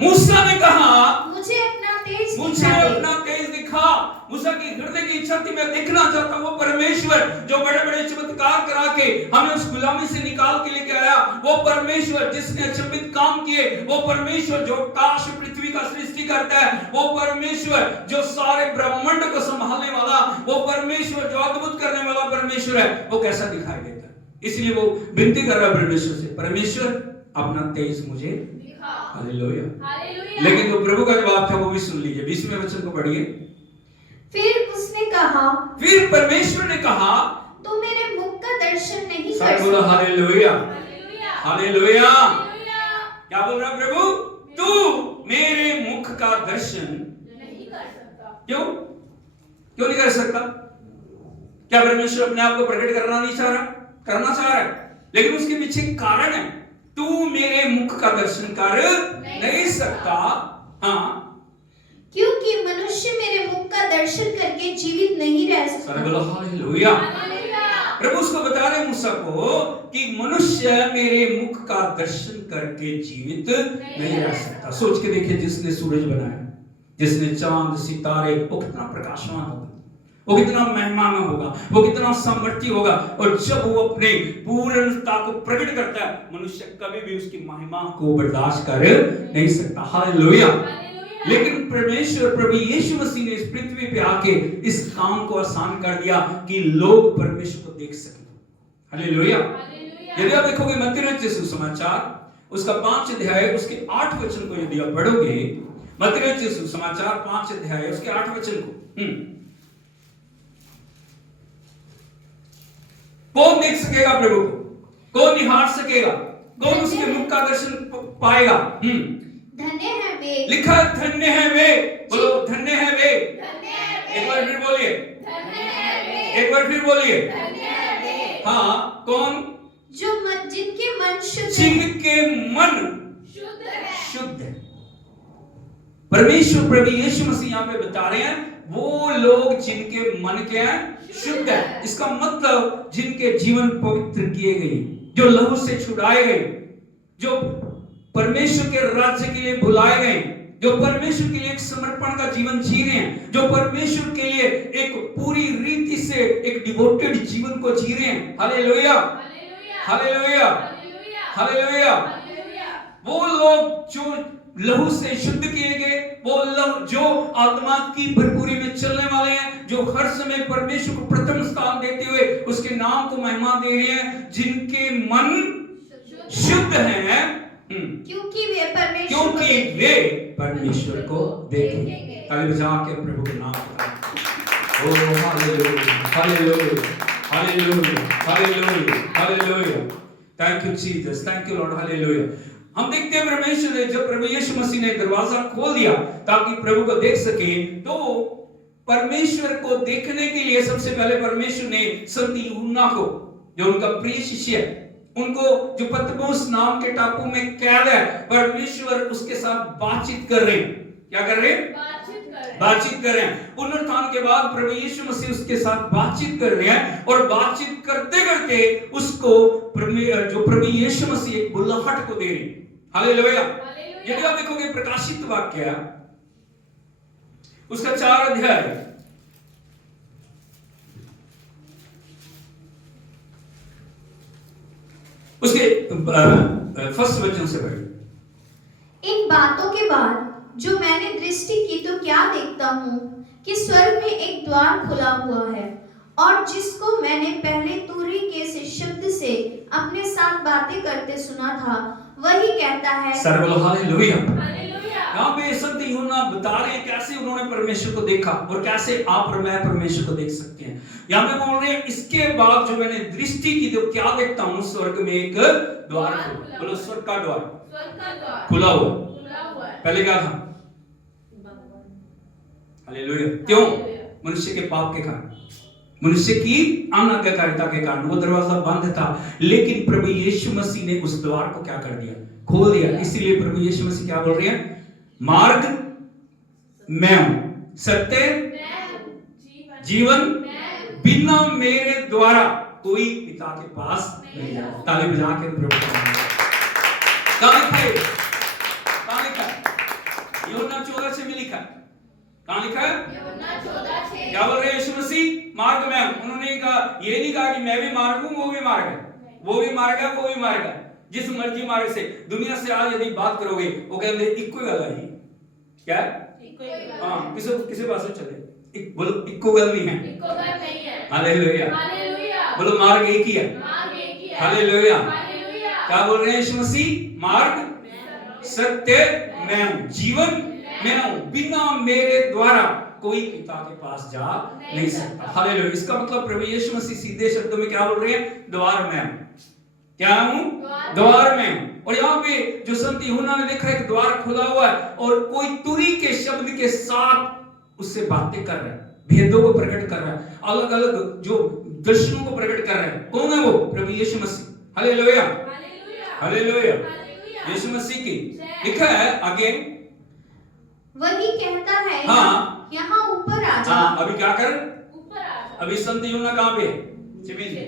मूसा ने कहा मुझे अपना तेज मुझे दिखा दे। अपना तेज दिखा। मूसा की हृदय की इच्छा थी, मैं देखना चाहता हूं वो परमेश्वर जो बड़े बड़े चमत्कार करा के हमें उस गुलामी से निकाल के लेके आया, वो परमेश्वर जिसने अचंभित काम किए, वो परमेश्वर जो आकाश पृथ्वी का सृष्टि करता है, वो परमेश्वर जो सारे ब्रह्मांड को संभालने वाला, वो परमेश्वर जो अद्भुत करने वाला परमेश्वर है, वो कैसा दिखाई देता है। इसलिए वो विनती कर रहा है परमेश्वर से, परमेश्वर अपना तेज मुझे दिखा। हालेलुया। हालेलुया। लेकिन जो प्रभु का जवाब था वो भी सुन लीजिए, 20वें वचन को पढ़िए। फिर उसने कहा, फिर परमेश्वर ने कहा, तू मेरे मुख का दर्शन नहीं कर सब बोलो सकता। Hallelujah, hallelujah. हालेलुया। हालेलुया। क्या बोल रहा है प्रभु? तू मेरे मुख का दर्शन नहीं कर सकता। क्यों क्यों नहीं कर सकता? क्या परमेश्वर अपने आप को प्रकट करना नहीं चाह रहा? करना चाह रहा है, लेकिन उसके पीछे कारण है। तू मेरे मुख का दर्शन कर नहीं सकता। हाँ, क्योंकि मनुष्य मेरे मुख का दर्शन करके जीवित नहीं रह सकता। सब बोलो हालेलुया। हालेलुया। प्रभु उसको बता रहे मूसा को कि मनुष्य मेरे मुख का दर्शन करके जीवित नहीं रह सकता। सोच के देखिए, जिसने सूरज बनाया, जिसने चांद सितारे, वो कितना प्रकाशमान होगा, वो कितना महिमा में होगा, वो कितना सामर्थ्य होगा, और जब वो अपने पूर्णता को प्रकट करता है, मनुष्य कभी भी उसकी महिमा को बर्दाश्त कर नहीं सकता। हालेलुया। लेकिन परमेश्वर प्रभु यीशु मसीह ने इस पृथ्वी पे आके इस काम को आसान कर दिया कि लोग परमेश्वर को देख सकें। हालेलुया। यदि आप देखोगे मत्ती रचित सुसमाचार उसका 5 अध्याय उसके 8 वचन को यदि आप पढ़ोगे, मत्ती रचित सुसमाचार 5 अध्याय उसके 8 वचन को, कौन देख सकेगा प्रभु को? कौन निहार सकेगा? कौन उसके मुख का दर्शन पाएगा? धन्य है वे, लिखा धन्य है वे। बोलो धन्य है वे। धन्य है वे। एक बार फिर बोलिए, धन्य है वे। एक बार फिर बोलिए। धन्य है वे। हाँ, कौन? जिनके मन शुद्ध है। जिनके मन शुद्ध है। शुद्ध है। परमेश्वर प्रभु यीशु मसीह यहाँ पे बता रहे हैं, वो लोग जिनके मन क्या है? शुद्ध है। इसका मतलब जिनके जीवन पवित्र किए गए, जो लहू से छुड़ाए गए, जो परमेश्वर के राज्य के लिए बुलाए गए, जो परमेश्वर के लिए एक समर्पण का जीवन जी रहे हैं, जो परमेश्वर के लिए एक पूरी रीति से एक डिवोटेड जीवन को जी रहे हैं। Hallelujah, hallelujah, hallelujah. वो लोग जो लहू से शुद्ध किए गए, वो लोग जो आत्मा की भरपूरी में चलने वाले हैं, जो हर समय परमेश्वर को प्रथम स्थान देते हुए उसके नाम को महिमा दे रहे हैं, जिनके मन शुद्ध हैं, क्योंकि वे परमेश्वर को देखेंगे। ताली बजा के प्रभु के नाम का ओ hallelujah, hallelujah, hallelujah, hallelujah, hallelujah. Thank you Jesus, thank you Lord, hallelujah. हम देखते हैं परमेश्वर ने जब प्रभु यीशु मसीह ने दरवाजा खोल दिया ताकि प्रभु को देख सके, तो परमेश्वर को देखने के लिए सबसे पहले परमेश्वर ने संत यूहन्ना को, जो उनका प्रिय शिष्य है, उनको जो पतमोस नाम के टापू में कैद है, परमेश्वर उसके साथ बातचीत कर रहे हैं। क्या कर रहे हैं? बातचीत कर रहे हैं। पुनरुत्थान के बाद प्रभु यीशु मसीह उसके साथ बातचीत कर रहे हैं, और बातचीत करते करते उसको जो प्रभु यीशु मसीह एक बुलाहट को दे रहे हैं। हालेलुया। यदि आप देखोगे प्रकाशित वाक्य उसका 4 अध्याय उसके फर्स्ट वचन से पढ़िए। इन बातों के बाद जो मैंने दृष्टि की तो क्या देखता हूँ कि स्वर्ग में एक द्वार खुला हुआ है, और जिसको मैंने पहले तुरही के से शब्द से अपने साथ बातें करते सुना था, वही कहता है, सर्व बोलो हालेलुया। हालेलुया। यहाँ पे संत यूहन्ना बता रहे हैं कैसे उन्होंने परमेश्वर को देखा और कैसे आप और मैं परमेश्वर को देख सकते हैं। यहाँ पे बोल रहे हैं इसके बाद जो मैंने दृष्टि की तो क्या देखता हूँ, स्वर्ग में एक द्वार खुला। बोलो स्वर्ग का द्वार खुला हुआ। पहले क्या था? हालेलुया। क्यों? मनुष्य के पाप के कारण, मनुष्य की अनाज्ञाकारिता के कारण वो दरवाजा बंद था, लेकिन प्रभु यीशु मसीह ने उस द्वार को क्या कर दिया? खोल दिया। इसीलिए प्रभु यीशु मसीह क्या बोल रहे हैं? मार्ग मैं हूं, सत्य जीवन, बिना मेरे द्वारा कोई पिता के पास नहीं जाता। ताली बजा के प्रभु का लिखा है, यूहन्ना 14 से भी लिखा है। कहां लिखा है? यूहन्ना 14:6। क्या बोल रहे हैं यीशु मसीह? मार्ग में। उन्होंने कहा, ये नहीं कहा कि मैं भी मार्ग हूं, वो भी मार्ग है, वो भी मार्ग है, वो भी मार्ग है। जिस मर्जी मार्ग से दुनिया से आज यदि बात करोगे, वो कहते हैं इक्को गल है। क्या? हाँ, किसे पास चले, बोलो इक्को गल नहीं है, इक्को गल नहीं है। Hallelujah, hallelujah. बोलो मार्ग एक ही है, मार्ग एक ही है। हालेलुया। हालेलुया। क्या बोल रहे हैं यीशु मसीह? मार्ग, सत्य मैं हूं, जीवन मैं हूं, बिना मेरे द्वारा कोई पिता के पास जा नहीं सकता। हालेलुया। इसका मतलब प्रभु यीशु मसीह सीधे शब्दों में क्या बोल रहे हैं? द्वार में हूं। क्या हूं? द्वार में हूं। और यहाँ पे जो संत यूहन्ना ने देखा है कि द्वार खुला हुआ है और कोई तुरी के शब्द के साथ उससे बातें कर रहा है, भेदों को प्रकट कर रहा है, अलग अलग जो दर्शनों को प्रकट कर रहा है। कौन है वो? प्रभु यीशु मसीह। Hallelujah, hallelujah. यीशु मसीह की लिखा है आगे, वही कहता है, हाँ, यहाँ ऊपर आ जा। हाँ, अभी क्या कर? ऊपर आ जा। अभी संत यूहन्ना कहां पे है? जमीन पे,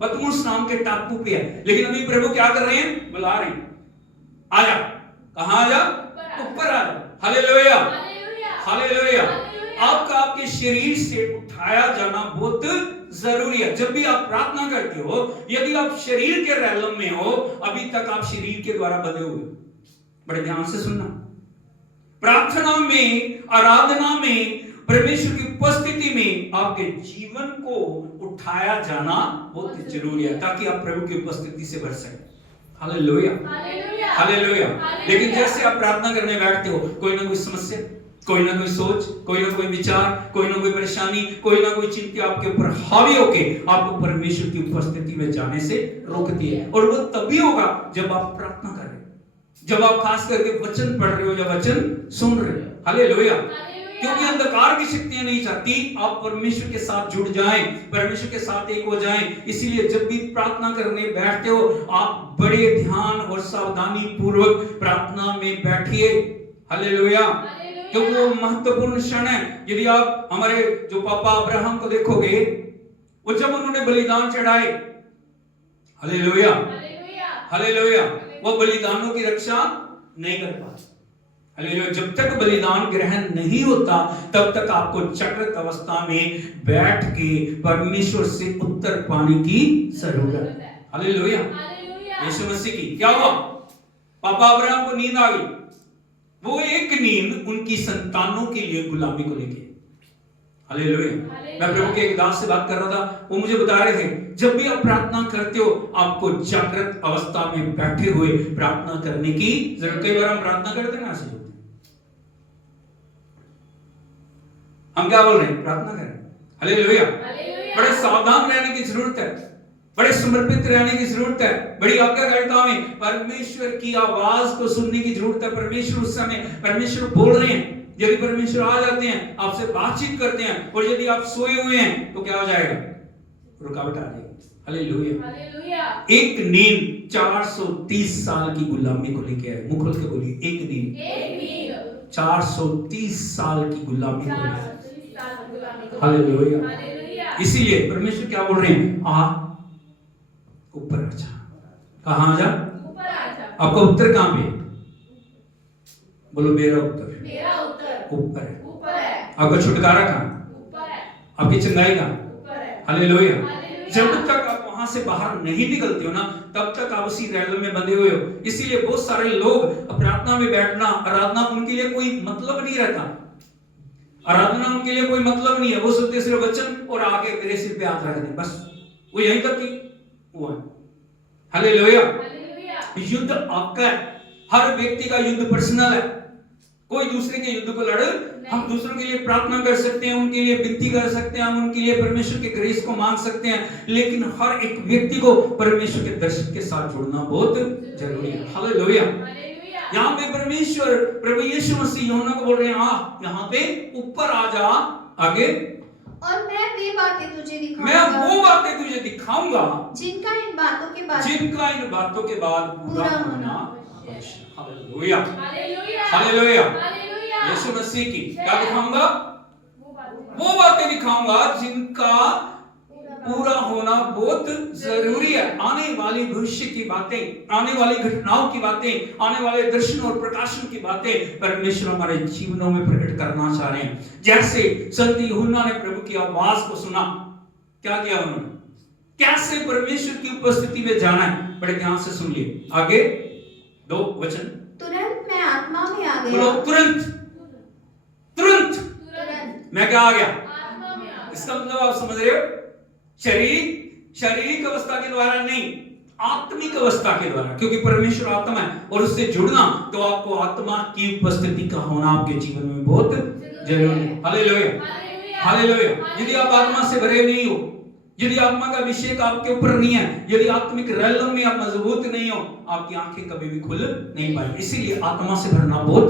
पतमुस नाम के टापू पे है। लेकिन अभी प्रभु क्या कर रहे हैं? बुला रहे हैं, आजा। कहां आ जा? ऊपर आ जा। Hallelujah, hallelujah. आपका आपके शरीर से उठाया जाना बहुत जरूरी है। जब भी आप प्रार्थना करते हो, यदि आप शरीर के रैलम में हो, अभी तक आप शरीर के द्वारा बंधे हुए। बड़े ध्यान से सुनना, प्रार्थना में, आराधना में, परमेश्वर की उपस्थिति में आपके जीवन को उठाया जाना बहुत जरूरी है, ताकि आप प्रभु की उपस्थिति से भर सकें। Hallelujah, hallelujah. लेकिन जैसे आप प्रार्थना करने बैठते हो, कोई ना कोई समस्या, कोई ना कोई सोच, कोई ना कोई विचार, कोई ना कोई परेशानी, कोई ना कोई चिंता आपके ऊपर हावी होके आपको परमेश्वर की उपस्थिति में जाने से रोकती है। और वो तभी होगा जब आप प्रार्थना कर रहे हो, जब आप खास करके वचन पढ़ रहे हो या वचन सुन रहे हो। हालेलुया। क्योंकि अंधकार की शक्तियां नहीं चाहती आप परमेश्वर के साथ जुड़ जाएं, परमेश्वर के साथ एक हो जाएं। इसीलिए जब भी प्रार्थना करने बैठते हो, आप बड़े ध्यान और सावधानी पूर्वक प्रार्थना में बैठिए। हालेलुया। क्योंकि वो महत्वपूर्ण क्षण है। यदि आप हमारे जो पापा अब्राहम को देखोगे, वो जब उन्होंने बलिदान चढ़ाए, हालेलुया, हालेलुया, वो बलिदानों की रक्षा नहीं कर पाते। हालेलुया। जब तक बलिदान ग्रहण नहीं होता, तब तक आपको जागृत अवस्था में बैठ के परमेश्वर से उत्तर पाने की जरूरत है। हालेलुया। यीशु मसीह की क्या हुआ? पापा अब्राहम को नींद आ गई। वो एक नींद उनकी संतानों के लिए गुलामी को लेके। हालेलुया। मैं प्रभु के एक दास से बात कर रहा था, वो मुझे बता रहे थे, जब भी आप प्रार्थना करते हो, आपको जागृत अवस्था में बैठे हुए प्रार्थना करने की जरूरत। कई बार हम प्रार्थना करते ना, ऐसे हम क्या बोल रहे हैं? प्रार्थना करें। हालेलुया। बड़े सावधान रहने की जरूरत है, बड़े समर्पित रहने की जरूरत है, बड़ी आज्ञाकारिता में परमेश्वर की आवाज को सुनने की जरूरत है। परमेश्वर उस समय परमेश्वर बोल रहे हैं। यदि परमेश्वर आ जाते हैं, आपसे बातचीत करते हैं, और यदि आप सोए हुए हैं तो क्या हो जाएगा? रुकावट आ जाएगी। हालेलुया। एक नींद 430 साल की गुलामी को लेके आए। मुख खोल के बोलिए, एक नींद 430 साल की गुलामी को लेके। हालेलुया। इसीलिए परमेश्वर क्या बोल रहे हैं? आ ऊपर आ जा। कहां आ जा? ऊपर आ जा। आपका उत्तर कहां पे? बोलो, मेरा उत्तर ऊपर है। ऊपर है। आपका छुटकारा कहां? ऊपर है। आपकी चंगाई कहां? ऊपर है। हालेलुया। जब तक आप वहां से बाहर नहीं निकलते हो ना, तब तक आप उसी रैलम में बंधे हुए हो। इसीलिए बहुत सारे लोग प्रार्थना में बैठना, आराधना उनके लिए कोई मतलब नहीं रहता। आराधना उनके लिए कोई मतलब नहीं है। वो सोचते सिर्फ वचन और आगे मेरे सिर पे हाथ रख दे, बस वो यहीं तक ही हुआ है। हालेलुया। युद्ध आपका है। हर व्यक्ति का युद्ध पर्सनल है। कोई दूसरे के युद्ध को लड़, हम दूसरों के लिए प्रार्थना कर सकते हैं, उनके लिए विनती कर सकते हैं, हम उनके लिए परमेश्वर के ग्रेस को मांग सकते हैं, लेकिन हर एक व्यक्ति को परमेश्वर के दर्शन के साथ जुड़ना बहुत जरूरी है। हालेलुया। यहाँ पे परमेश्वर प्रभु यीशु मसीह यूहन्ना को बोल रहे हैं, आ यहाँ पे ऊपर आ जा। आगे, और मैं वे बातें तुझे दिखाऊंगा, मैं वो बातें तुझे दिखाऊंगा जिनका इन बातों के बाद पूरा होना। Hallelujah, hallelujah. यीशु मसीह की क्या दिखाऊंगा? वो बातें दिखाऊंगा जिनका पूरा होना बहुत जरूरी है। आने वाली भविष्य की बातें, आने वाली घटनाओं की बातें, आने वाले दर्शन और प्रकाशन की बातें परमेश्वर हमारे जीवनों में प्रकट करना चाह रहे हैं। जैसे संत यूहन्ना ने प्रभु की आवाज को सुना, क्या किया उन्होंने, कैसे परमेश्वर की उपस्थिति में जाना है, बड़े ध्यान से सुन लिए। आगे 2 वचन, तुरंत मैं आत्मा में आ बोलो गया। तुरंत, तुरंत तुरंत मैं क्या आ गया। आत्मा में आ इसका मतलब आप समझ रहे हो, शारीरिक अवस्था के द्वारा नहीं, आत्मिक अवस्था के द्वारा, क्योंकि परमेश्वर आत्मा है और उससे जुड़ना तो आपको आत्मा की उपस्थिति का होना आपके जीवन में बहुत जरूरी है। Hallelujah, hallelujah. यदि आप आत्मा से भरे नहीं हो, यदि आत्मा का अभिषेक आपके ऊपर नहीं है, यदि आत्मिक रैलम में आप मजबूत नहीं हो, आपकी आंखें कभी भी खुल नहीं पाएंगी। इसीलिए आत्मा से भरना बहुत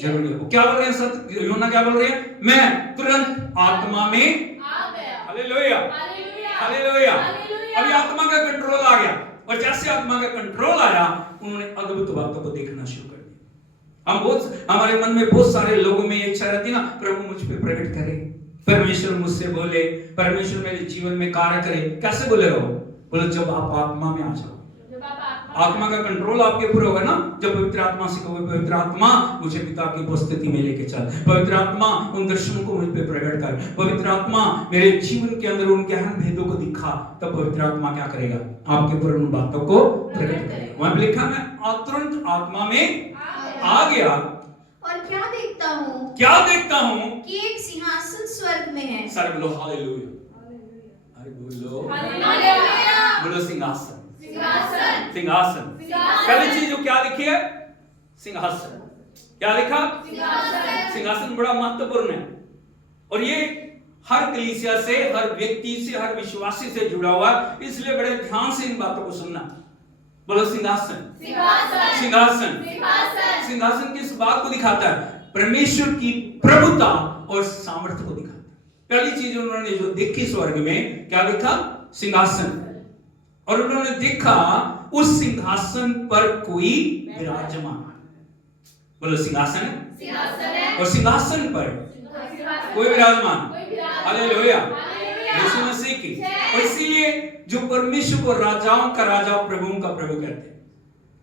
जरूरी है। वो क्या बोल रहे हैं सत यूहन्ना, क्या बोल रहे हैं, मैं तुरंत आत्मा में आ गया। Hallelujah, hallelujah, hallelujah. हालेलुया। अभी आत्मा का कंट्रोल आ गया, और जैसे आत्मा का कंट्रोल आया, उन्होंने अद्भुत बातों को देखना शुरू कर दिया। हमारे मन में बहुत सारे लोगों में ये इच्छा रहती है ना, प्रभु मुझ पे प्रकट करे, परमेश्वर मुझसे बोले, परमेश्वर मेरे जीवन में कार्य करे। कैसे बोलेगा वो, बोलो जब आप आत्मा में आ जाओ, जब आप आत्मा का कंट्रोल आपके ऊपर होगा ना, जब पवित्र आत्मा से कहोगे पवित्र आत्मा मुझे पिता की उपस्थिति में लेके चल, पवित्र आत्मा उन दर्शनों को मुझ पे प्रकट कर, पवित्र आत्मा मेरे जीवन के अंदर उन गहन भेदों को दिखा, तब पवित्र आत्मा क्या करेगा, आपके ऊपर उन बातों को प्रकट करेगा। वहां पे लिखा मैं तुरंत आत्मा में आ गया, और क्या देखता हूँ, क्या देखता हूँ कि एक सिंहासन स्वर्ग में है। सारे बोलो हालेलुया, अरे बोलो हालेलुया। बोलो सिंहासन, सिंहासन, सिंहासन। सिंहासन। पहली चीज जो क्या लिखी है, सिंहासन। क्या लिखा, सिंहासन। सिंहासन बड़ा महत्वपूर्ण है, और ये हर कलीसिया से, हर व्यक्ति से, हर विश्वासी से जुड़ा हुआ, इसलिए बड़े ध्यान से इन बातों को सुनना। बोलो सिंहासन, सिंहासन, सिंहासन। सिंहासन। सिंहासन किस बात को दिखाता है, परमेश्वर की प्रभुता और सामर्थ्य को दिखाता है। पहली चीज उन्होंने जो देखी स्वर्ग में, क्या देखा, सिंहासन, और उन्होंने देखा उस सिंहासन पर कोई विराजमान। बोलो सिंहासन, सिंहासन है, और सिंहासन पर सिंहासन। कोई विराजमान। कोई विराजमान। Hallelujah, hallelujah. यीशु मसीह की। और इसीलिए जो परमेश्वर को राजाओं का राजा, प्रभुओं का प्रभु कहते हैं,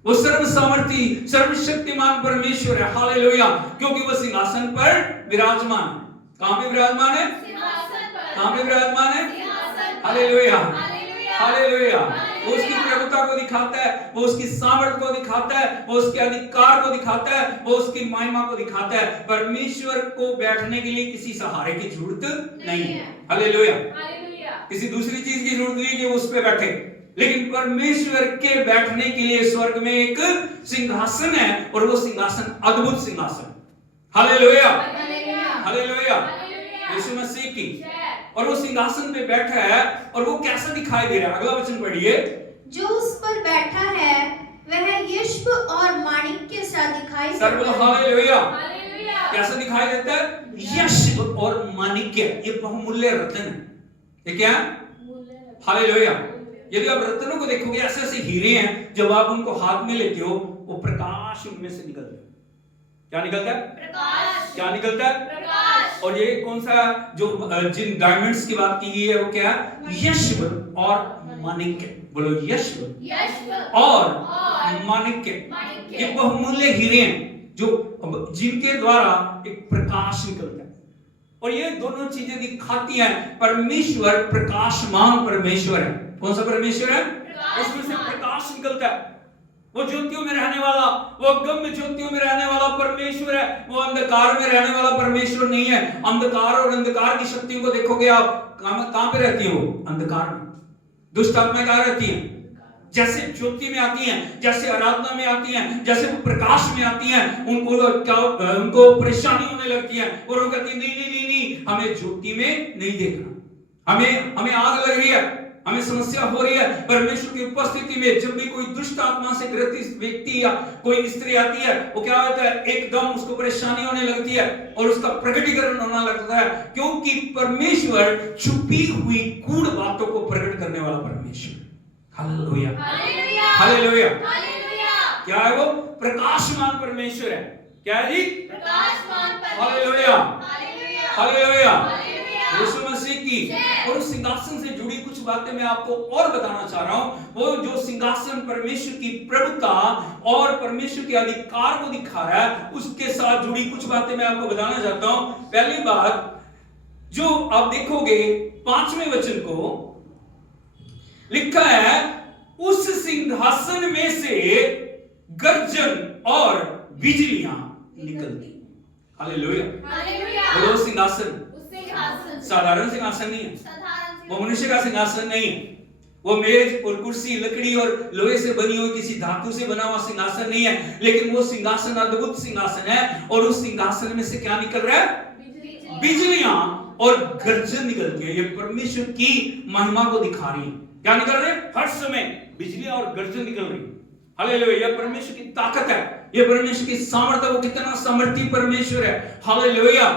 वो सर्व सामर्थी, सर्वशक्तिमान परमेश्वर है। हालेलुया, क्योंकि वो सिंहासन पर विराजमान है। कहां पे विराजमान है, सिंहासन पर। कहां पे विराजमान है, सिंहासन पर। Hallelujah, hallelujah. हालेलुया। हालेलुया। वो उसकी प्रभुता को दिखाता है, वो उसकी सामर्थ को दिखाता है, वो उसके अधिकार को दिखाता है, वो उसकी महिमा को दिखाता है। परमेश्वर को बैठने के लिए किसी सहारे की जरूरत नहीं है। Hallelujah, hallelujah. किसी दूसरी चीज की जरूरत नहीं कि वो उस पे बैठे, लेकिन परमेश्वर के बैठने के लिए स्वर्ग में एक सिंहासन है, और वो सिंहासन अद्भुत सिंहासन। Hallelujah, hallelujah. Hallelujah, hallelujah. यीशु मसीह की। जय। और वो सिंहासन पे बैठा है, और वो कैसा दिखाई दे रहा है, अगला वचन पढ़िए। जो उस पर बैठा है वह यश्ब और माणिक्य सा दिखाई सर बोलो देता है। हालेलुया। हालेलुया। कैसा दिखाई देता है, यश और माणिक्य, ये बहुमूल्य रत्न है। ये क्या है, हालेलुया। यदि आप रत्नों को देखोगे, ऐसे ऐसे हीरे हैं, जब आप उनको हाथ में लेते हो, वो प्रकाश उनमें से निकलता है। क्या निकलता है, प्रकाश। क्या निकलता है, प्रकाश। और ये कौन सा, जो जिन डायमंड्स की बात की गई है, वो क्या है, यश्ब और माणिक्य। बोलो यश्ब यश्ब और और माणिक्य। माणिक्य। ये बहुमूल्य हीरे हैं, जो जिनके द्वारा एक प्रकाश निकलता है, और ये दोनों चीजें दिखाती हैं परमेश्वर प्रकाशमान परमेश्वर है। कौन सा परमेश्वर है, उसमें से प्रकाश निकलता है। वो ज्योतियों में रहने वाला, वो अगम्य ज्योतियों में रहने वाला परमेश्वर है। वो अंधकार में रहने वाला परमेश्वर नहीं है। अंधकार और अंधकार की शक्तियों को देखोगे आप, कहां पे रहती है, वो अंधकार में। दुष्ट आत्माएं कहां रहती हैं, जैसे ज्योति में आती हैं, जैसे आराधना में आती हैं, जैसे वो प्रकाश में आती हैं, उनको परेशानी होने लगती है, और वो कहती है नहीं नहीं नहीं नहीं, हमें ज्योति में नहीं देखना, हमें आग लग रही है, हमें समस्या हो रही है। परमेश्वर की उपस्थिति में जब भी कोई दुष्ट आत्मा से ग्रसित व्यक्ति या कोई स्त्री आती है, वो क्या होता है, एकदम उसको परेशानी होने लगती है, और उसका प्रकटीकरण होना लगता है, क्योंकि परमेश्वर छुपी हुई गूढ़ बातों को प्रकट करने वाला परमेश्वर। Hallelujah, hallelujah. हालेलुया। हालेलुया। क्या है वो, प्रकाशमान परमेश्वर है। क्या है जी, प्रकाशमान परमेश्वर। Hallelujah, hallelujah. Hallelujah, hallelujah. यीशु मसीह की। जय। और उस सिंहासन से जुड़ी कुछ बातें मैं आपको और बताना चाह रहा हूं। वो जो सिंहासन परमेश्वर की प्रभुता और परमेश्वर के अधिकार को दिखा रहा है, उसके साथ जुड़ी कुछ बातें मैं आपको बताना चाहता हूं। पहली बात जो आप देखोगे 5वें वचन को लिखा है, उस सिंहासन में से गर्जन और बिजलियां निकलती। हालेलुया। हालेलुया। वो सिंहासन साधारण सिंहासन नहीं है, वो मनुष्य का सिंहासन नहीं है, वो मेज और कुर्सी लकड़ी और लोहे से बनी हुई किसी धातु से बना हुआ सिंहासन नहीं है, लेकिन वो सिंहासन अद्भुत सिंहासन है। और उस सिंहासन में से क्या निकल रहा है? बिजलियां और गर्जन निकलती है। ये परमेश्वर की महिमा को दिखा रही है। क्या निकल रहे हैं? हर समय बिजलियां और गर्जन निकल रही है। हालेलुया। यह परमेश्वर की ताकत है, यह परमेश्वर की सामर्थ्य, वो कितना सामर्थी परमेश्वर है। हालेलुया।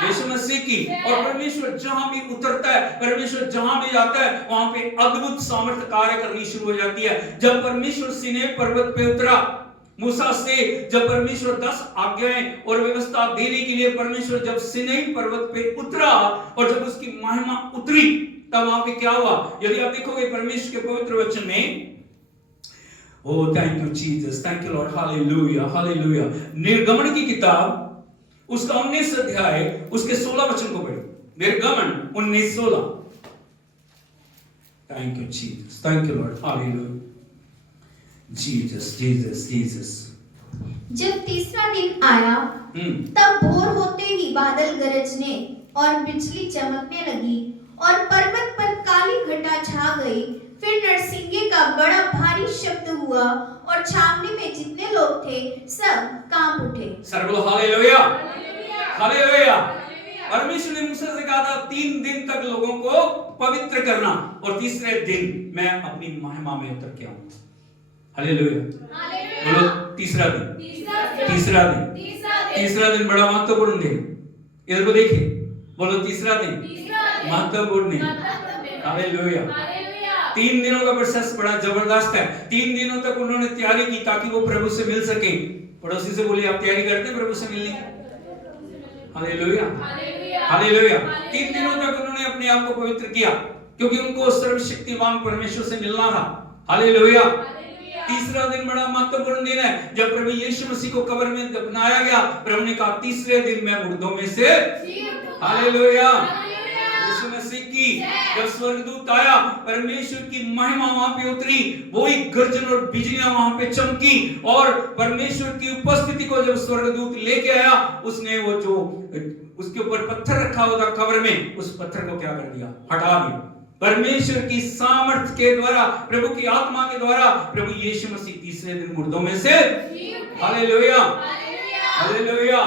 यीशु मसीह की। और परमेश्वर जहां भी उतरता है, परमेश्वर जहां भी जाता है, वहां पे अद्भुत सामर्थ्य कार्य करनी शुरू हो जाती है। जब परमेश्वर सीनै पर्वत पे उतरा मूसा से, जब परमेश्वर 10 आज्ञाएं और व्यवस्था देने के लिए परमेश्वर जब सीनै पर्वत पे उतरा और जब उसकी महिमा उतरी, तब वहां पे क्या हुआ? यदि आप देखोगे परमेश्वर के पवित्र वचन में, oh thank you Jesus, thank you Lord, hallelujah hallelujah. निर्गमन की किताब उसका 19 अध्याय उसके 16 वचन को पढ़े। निर्गमन 19:16। Thank you Jesus, thank you Lord, hallelujah. Jesus Jesus Jesus. जब तीसरा दिन आया, तब भोर होते ही बादल गरजने और बिजली चमकने लगी और पर्वत पर काली घटा छा गई। फिर नरसिंगे का बड़ा भारी शब्द हुआ और छावनी में जितने लोग थे सब कांप उठे। सर बोलो हालेलुया हालेलुया। परमेश्वर ने मूसा से कहा था 3 दिन तक लोगों को पवित्र करना और तीसरे दिन मैं अपनी महिमा में उतर के आऊंगा। हालेलुया। बोलो तीसरा दिन, तीसरा दिन, तीसरा दिन बड़ा महत्वपूर्ण दिन। इधर को देखिए, बोलो तीसरा दिन महत्वपूर्ण दिन। हालेलुया। 3 दिनों का प्रोसेस बड़ा जबरदस्त है। 3 दिनों तक उन्होंने तैयारी की ताकि वो प्रभु से मिल सके। पड़ोसी से बोलिए, आप तैयारी करते हैं प्रभु से मिलने की? Hallelujah hallelujah. 3 दिनों तक उन्होंने अपने आप को पवित्र किया क्योंकि उनको सर्वशक्तिमान परमेश्वर से मिलना था। हालेलुया। तीसरा दिन बड़ा महत्वपूर्ण दिन है। जब प्रभु यीशु मसीह को कब्र में दफनाया गया, प्रभु ने कहा तीसरे दिन मैं मुर्दों में से। हालेलुया। यीशु मसीह की जब स्वर्गदूत आया, परमेश्वर की महिमा वहां पे उतरी, वही गर्जन और बिजलियां वहां पे चमकी और परमेश्वर की उपस्थिति को जब स्वर्गदूत लेके आया, उसने वो जो उसके ऊपर पत्थर रखा हुआ था कब्र में, उस पत्थर को क्या कर दिया? हटा दिया। परमेश्वर की सामर्थ्य के द्वारा, प्रभु की आत्मा के द्वारा प्रभु यीशु मसीह तीसरे दिन मुर्दों में से। Hallelujah hallelujah.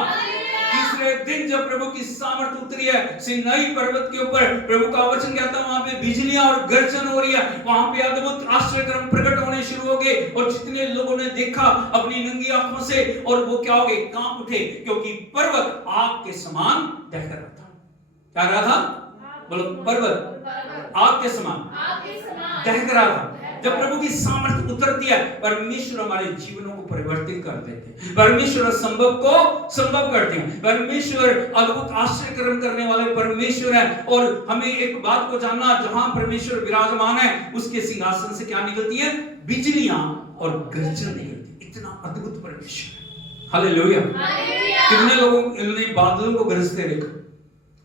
तीसरे दिन जब प्रभु की सामर्थ उतरी है सिनाई पर्वत के ऊपर, प्रभु का वचन कहता है वहां पे बिजलियां और गर्जन हो रही है, वहां पे अद्भुत आश्चर्यक्रम प्रकट होने शुरू हो गए और जितने लोगों ने देखा अपनी नंगी आंखों से, और वो क्या हो गए? कांप उठे, क्योंकि पर्वत आग के समान दहक रहा था। क्या रहा था? बोलो, पर्वत आग के समान दहक रहा था। जब प्रभु की सामर्थ्य उतरती है, परमेश्वर हमारे जीवनों को परिवर्तित कर देते हैं। परमेश्वर असंभव को संभव करते हैं। परमेश्वर अद्भुत आश्चर्य कर्म करने वाले परमेश्वर है। और हमें एक बात को जानना, जहां परमेश्वर विराजमान है उसके सिंहासन से क्या निकलती है? बिजलियां और गर्जन निकलती। इतना अद्भुत परमेश्वर। हालेलुया। कितने लोगों ने बादलों को गरजते देखा?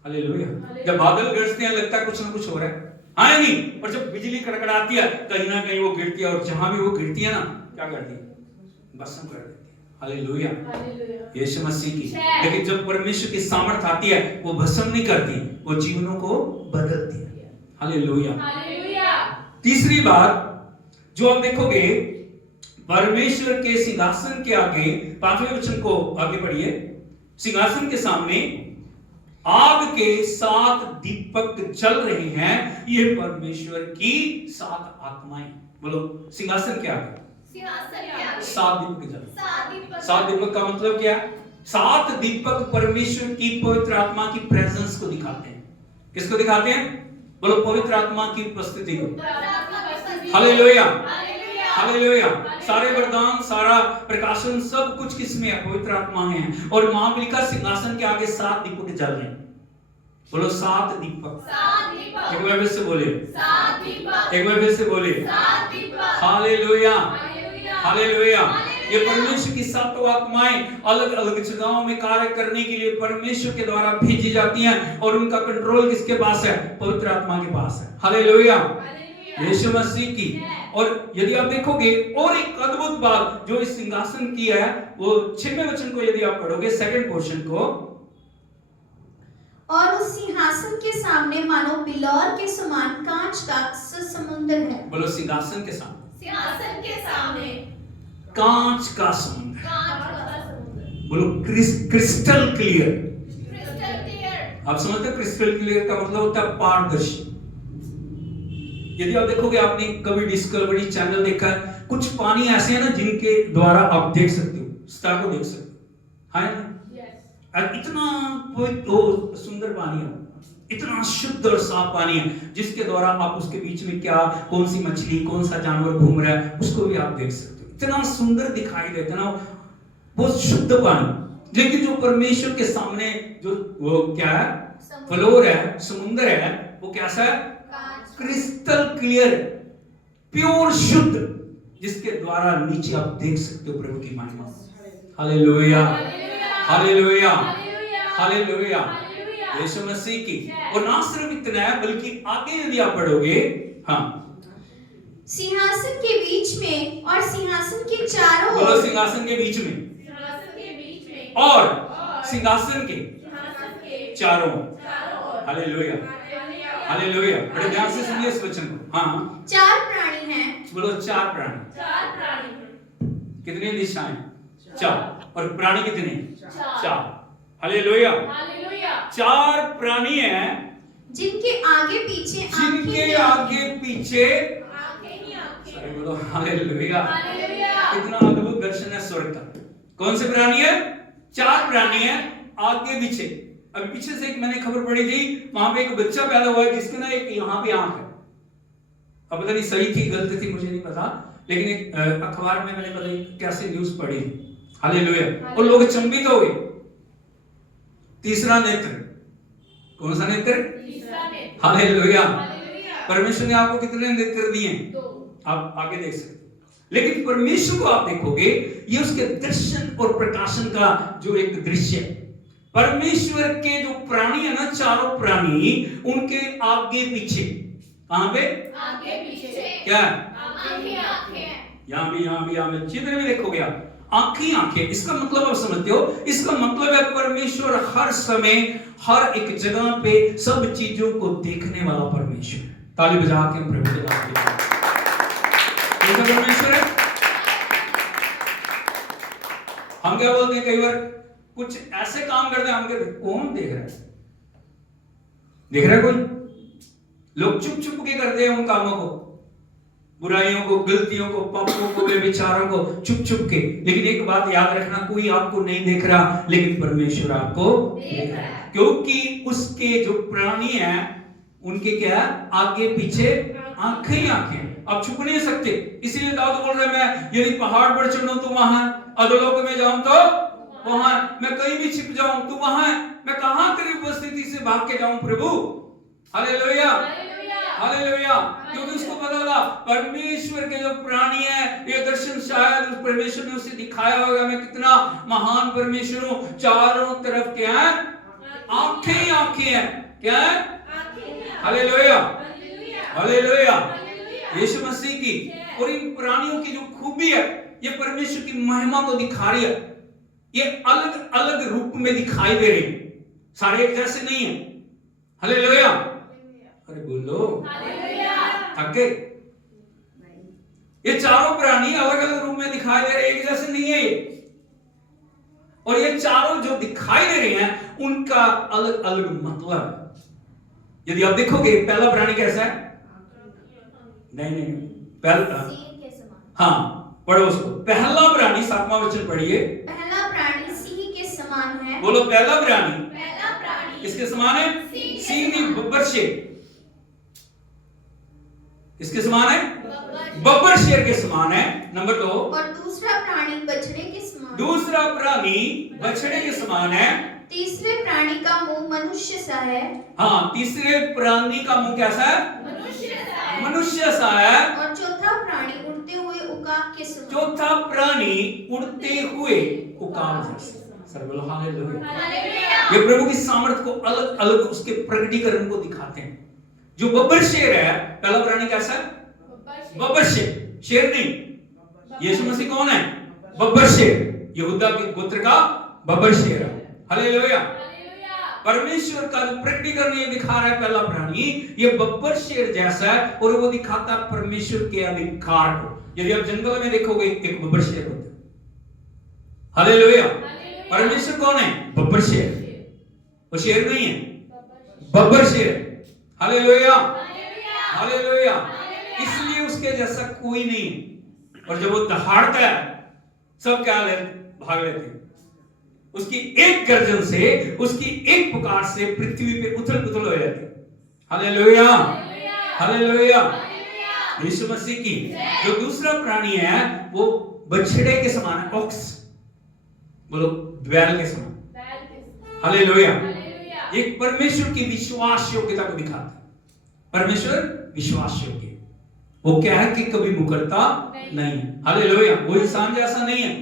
हालेलुया। जब बादल गरजते हैं लगता है कुछ ना कुछ हो रहा है, हाँ नहीं? और जब बिजली कड़कड़ाती है कहीं ना कहीं वो गिरती है, और जहां भी वो गिरती है ना, क्या करती है? भस्म कर देती है। हालेलुया यीशु मसीह की। लेकिन जब परमेश्वर की सामर्थ्य आती है, वो भस्म नहीं करती, वो जीवनों को बदलती है। हालेलुया। तीसरी बात जो आप देखोगे, परमेश्वर के सिंहासन के आगे, 5वें वचन को आगे पढ़िए, सिंहासन के सामने आग के 7 दीपक जल रहे हैं। ये परमेश्वर की 7 आत्माएं। बोलो, सिंहासन क्या है? 7 दीपक जल। 7 दीपक का मतलब क्या है? 7 दीपक परमेश्वर की पवित्र आत्मा की प्रेजेंस को दिखाते हैं। किसको दिखाते हैं? बोलो, पवित्र आत्मा की उपस्थिति को। Hallelujah hallelujah. सारे वरदान, सारा प्रकाशन, सब कुछ किसमें है? पवित्र आत्मा है। और महाबली का सिंहासन के आगे 7 दीपक जल रहे हैं। बोलो, 7 दीपक। एक बार फिर से बोलिए, 7 दीपक, एक बार फिर से बोलिए, 7 दीपक, हालेलुया, हालेलुया, हालेलुया। ये परमेश्वर की सातों आत्माएं अलग अलग जगहों में कार्य करने के लिए परमेश्वर के द्वारा भेजी जाती हैं, और उनका कंट्रोल किसके पास है? पवित्र आत्मा के पास है। हालेलुया, यीशु मसीह की। और यदि आप देखोगे और एक अद्भुत बात जो इस सिंहासन की है, वो 6वें वचन को यदि आप पढ़ोगे, सेकंड पोर्शन को, और उस सिंहासन के सामने मानो बिलौर के समान कांच का समुद्र है। बोलो सिंहासन के सामने सिंहासन के सामने कांच का समुद्र, कांच का समुद्र, बोलो क्रिस्टल क्लियर। Crystal clear. आप समझते हो क्रिस्टल क्लियर का मतलब होता है पारदर्शी। यदि आप देखोगे, आपने कभी डिस्कवरी चैनल देखा है, कुछ पानी ऐसे है ना जिनके द्वारा आप देख सकते हो, स्टार को देख सकते हो, है ना? इतना सुंदर पानी है, इतना शुद्ध और साफ पानी है, जिसके द्वारा आप उसके बीच में क्या, कौन सी मछली, कौन सा जानवर घूम रहा है, उसको भी आप देख सकते हो। इतना सुंदर दिखाई देता है ना, बहुत शुद्ध पानी। लेकिन जो परमेश्वर के सामने जो वो क्या है, फ्लोर है, समुद्र है, वो कैसा है? क्रिस्टल क्लियर, प्योर शुद्ध, जिसके द्वारा नीचे आप देख सकते हो प्रभु की महिमा। हालेलुया, हालेलुया, हालेलुया, यीशु मसीह की। और ना सिर्फ इतना है, बल्कि आगे यदि आप पढ़ोगे, हाँ, सिंहासन के बीच में और सिंहासन के चारों बोलो ओर, सिंहासन के बीच में सिंहासन के बीच में और सिंहासन के सिंहासन के चारों ओर। चारों ओर। Hallelujah, hallelujah. बड़े ध्यान से सुनिए इस वचन को। हाँ, 4 प्राणी हैं। बोलो 4 प्राणी। 4 प्राणी हैं। कितने दिशाएं? 4। और प्राणी कितने? 4। 4। Hallelujah, hallelujah. 4 प्राणी हैं जिनके आगे पीछे जिनके आगे पीछे, आंखें ही आंखें। अरे बोलो हालेलुया। हालेलुया। कितना अद्भुत दर्शन है स्वर्ग का। कौन से प्राणी है? 4 प्राणी है, आगे पीछे। अभी पीछे से एक मैंने खबर पढ़ी थी, वहां पे एक बच्चा पैदा हुआ है जिसके ना एक यहाँ पे आंख है। अब पता नहीं सही थी गलत थी मुझे नहीं पता, लेकिन एक अखबार में मैंने पता नहीं कैसे न्यूज पढ़ी। हालेलुया। और लोग अचंभित हो गए। तीसरा नेत्र, कौन सा नेत्र? तीसरा नेत्र। हालेलुया। हालेलुया। परमेश्वर ने आपको कितने नेत्र दिए? 2। आप आगे देख सकते हैं। लेकिन परमेश्वर को आप देखोगे, ये उसके दर्शन और प्रकाशन का जो एक दृश्य है। परमेश्वर के जो प्राणी है ना, 4 प्राणी, उनके आगे पीछे, कहां पे? आगे पीछे। क्या? आंखें ही आंखें। यहाँ भी, यहाँ भी, यहाँ भी, चित्र में देखोगे आप, आंखें आंखें। इसका मतलब आप समझते हो? इसका मतलब है परमेश्वर हर समय, हर एक जगह पे सब चीजों को देखने वाला परमेश्वर है। ताली बजा के हम प्रभु को दाद देते हैं। कैसा परमेश्वर है? हम क्या बोलते हैं कई बार, कुछ ऐसे काम करते हैं, हम कहते हैं कौन देख रहा है? देख रहा है कोई? लोग चुप चुप के करते हैं उन कामों को, बुराइयों को, गलतियों को, पापों को, व्यभिचारों को, चुप चुप के। लेकिन एक बात याद रखना, कोई आपको नहीं देख रहा, लेकिन परमेश्वर आपको देख रहा है। क्योंकि उसके जो प्राणी हैं, उनके क्या है? आगे पीछे आंखें ही आंखें। आप छुप नहीं सकते। इसीलिए दाऊद बोल रहे, मैं यदि पहाड़ पर चढ़ूं तो वहां, अधोलोक में जाऊं तो वहां, मैं कहीं भी छिप जाऊं तो वहां, मैं कहां तेरी उपस्थिति से भाग के जाऊं प्रभु? Hallelujah, hallelujah. क्योंकि उसको पता था परमेश्वर के जो प्राणी है, ये दर्शन शायद उस परमेश्वर ने उसे दिखाया होगा, मैं कितना महान परमेश्वर हूं। चारों तरफ क्या है? आंखें ही आंखें हैं। क्या है? हालेलुया, हालेलुया, यीशु मसीह की। और इन प्राणियों की जो खूबी है, ये परमेश्वर की महिमा को दिखा रही है। ये अलग अलग रूप में दिखाई दे रहे हैं, सारे एक जैसे नहीं है। हालेलुया, अरे बोलो थके। ये चारों प्राणी अलग अलग रूप में दिखाई दे रहे हैं, एक जैसे नहीं है ये। और ये चारों जो दिखाई दे रहे हैं, उनका अलग अलग मतलब है। यदि आप देखोगे, पहला प्राणी कैसा है? नहीं, पहला, हाँ, पढ़ो उसको। पहला प्राणी, 7वां वचन पढ़िए। पहला प्राणी सिंह के समान है। बोलो पहला प्राणी किसके समान है? सिंह की बब्बर शेर। किसके समान है? बब्बर शेर के समान है। नंबर 2। और दूसरा प्राणी बछड़े के समान। दूसरा प्राणी बछड़े के समान है। तीसरे प्राणी का मुंह मनुष्य सा है। हाँ, तीसरे प्राणी का मुंह कैसा है? मनुष्य सा है। मनुष्य सा है। और चौथा प्राणी उड़ते हुए उकाब के समान। चौथा प्राणी उड़ते हुए उकाब जैसा। सर बोलो हालेलुया। हालेलुया। ये प्रभु की सामर्थ को अलग अलग उसके प्रकटीकरण को दिखाते हैं। जो बब्बर शेर है, पहला प्राणी कैसा है? बब्बर शेर, शेर नहीं। यीशु मसीह कौन है? बब्बर शेर, यहूदा के गोत्र का बब्बर शेर है। हालेलुया। परमेश्वर का प्रकटीकरण ये दिखा रहा है पहला प्राणी, ये बब्बर शेर जैसा है और वो दिखाता है परमेश्वर के अधिकार को। यदि आप जंगल में देखोगे एक बब्बर शेर होता है। हालेलुया। परमेश्वर कौन है? बब्बर शेर। वो शेर नहीं है, बब्बर शेर है। Hallelujah, hallelujah. इसलिए उसके जैसा कोई नहीं है। और जब वो दहाड़ता है सब क्या भाग लेते हैं। उसकी एक गर्जन से, उसकी एक पुकार से पृथ्वी पे उथल पुथल हो जाती है। Hallelujah, hallelujah. यीशु मसीह की जो दूसरा प्राणी है वो बछड़े के समान है, ऑक्स, बोलो बैल के समान। हालेलुया। एक परमेश्वर की विश्वास योग्यता को दिखाता है। परमेश्वर विश्वास योग्य, वो क्या है कि कभी मुकरता नहीं है। हालेलुया। वो इंसान जैसा नहीं है।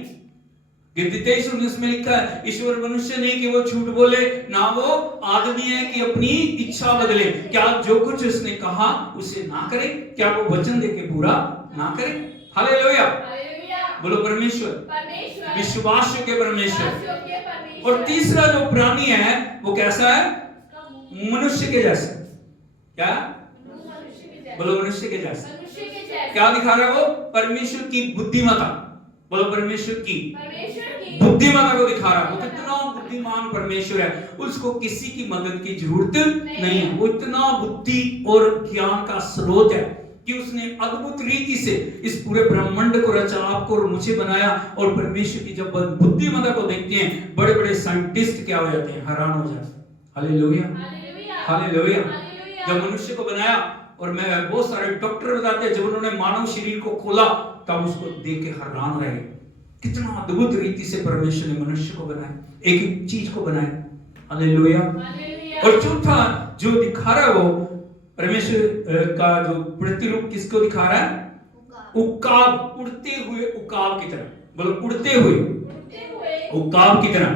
23:19 में लिखा है, ईश्वर मनुष्य नहीं कि वो झूठ बोले, ना वो आदमी है कि अपनी इच्छा बदले। क्या जो कुछ उसने कहा उसे ना करे? क्या वो वचन देके पूरा ना करे? हालेलुया। बोलो परमेश्वर विश्वास योग्य परमेश्वर। और तीसरा जो प्राणी है वो कैसा है? मनुष्य के जैसा। क्या? बोलो मनुष्य के जैसा। क्या दिखा रहा है वो? परमेश्वर की बुद्धिमत्ता। बोलो परमेश्वर की बुद्धिमत्ता को दिखा रहा है। वो कितना बुद्धिमान परमेश्वर है, उसको किसी की मदद की जरूरत नहीं है। वो इतना बुद्धि और ज्ञान का स्रोत है कि उसने अद्भुत रीति से इस पूरे ब्रह्मांड को रचा, आपको और मुझे बनाया। और परमेश्वर की जब बुद्धिमत्ता को देखते हैं, बड़े बड़े साइंटिस्ट क्या हो जाते हैं? हैरान हो जाते हैं। Hallelujah, hallelujah. जब मनुष्य को बनाया, और मैं बहुत सारे डॉक्टर बताते हैं जब उन्होंने मानव शरीर को खोला तब उसको देख के हैरान रहे, कितना अद्भुत रीति से परमेश्वर ने मनुष्य को बनाया, एक एक चीज को बनाया। हालेलुया। और चौथा जो दिखा रहा है वो परमेश्वर का जो प्रतिरूप किसको दिखा रहा है? उकाब, उड़ते हुए उकाब की तरह। बोलो उड़ते हुए उकाब की तरह।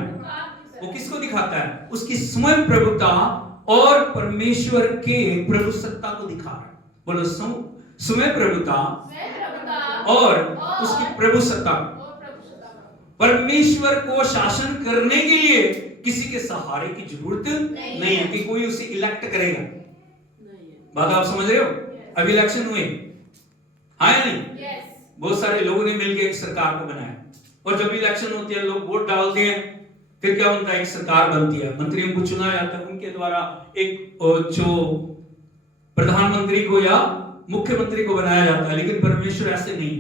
वो किसको दिखाता है? उसकी स्वयं प्रभुता और परमेश्वर के प्रभु सत्ता को दिखा रहा है। बोलो स्वयं प्रभुता और उसकी प्रभु सत्ता। परमेश्वर को शासन करने के लिए किसी के सहारे की जरूरत नहीं है कि कोई उसे इलेक्ट करेगा। बात आप समझ रहे हो? अभी इलेक्शन हुए, हाँ या नहीं? बहुत सारे लोगों ने मिलकर एक सरकार को बनाया, और जब इलेक्शन होती है लोग वोट डालते हैं, फिर क्या बनता है? एक सरकार बनती है, मंत्रियों को चुना जाता है, उनके द्वारा एक जो प्रधानमंत्री को या मुख्यमंत्री को बनाया जाता है। लेकिन परमेश्वर ऐसे नहीं।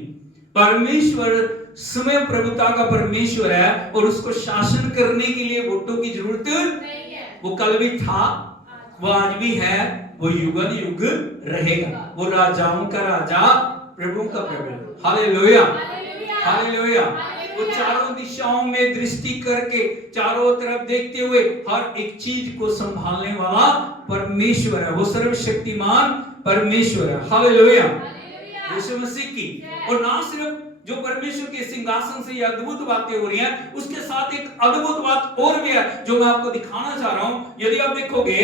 परमेश्वर स्वयं प्रभुता का परमेश्वर है और उसको शासन करने के लिए वोटों की जरूरत नहीं है। वो कल भी था, वो आज भी है, वो युगन युग रहेगा। वो राजाओं का राजा, प्रभु का प्रभु। Hallelujah, hallelujah. वो चारों दिशाओं में दृष्टि करके, चारों तरफ देखते हुए हर एक चीज को संभालने वाला परमेश्वर है। वो सर्वशक्तिमान परमेश्वर है। हालेलुया, यीशु मसीह की। और ना सिर्फ जो परमेश्वर के सिंहासन से ये अद्भुत बातें हो रही हैं, उसके साथ एक अद्भुत बात और भी है जो मैं आपको दिखाना चाह रहा हूं। यदि आप देखोगे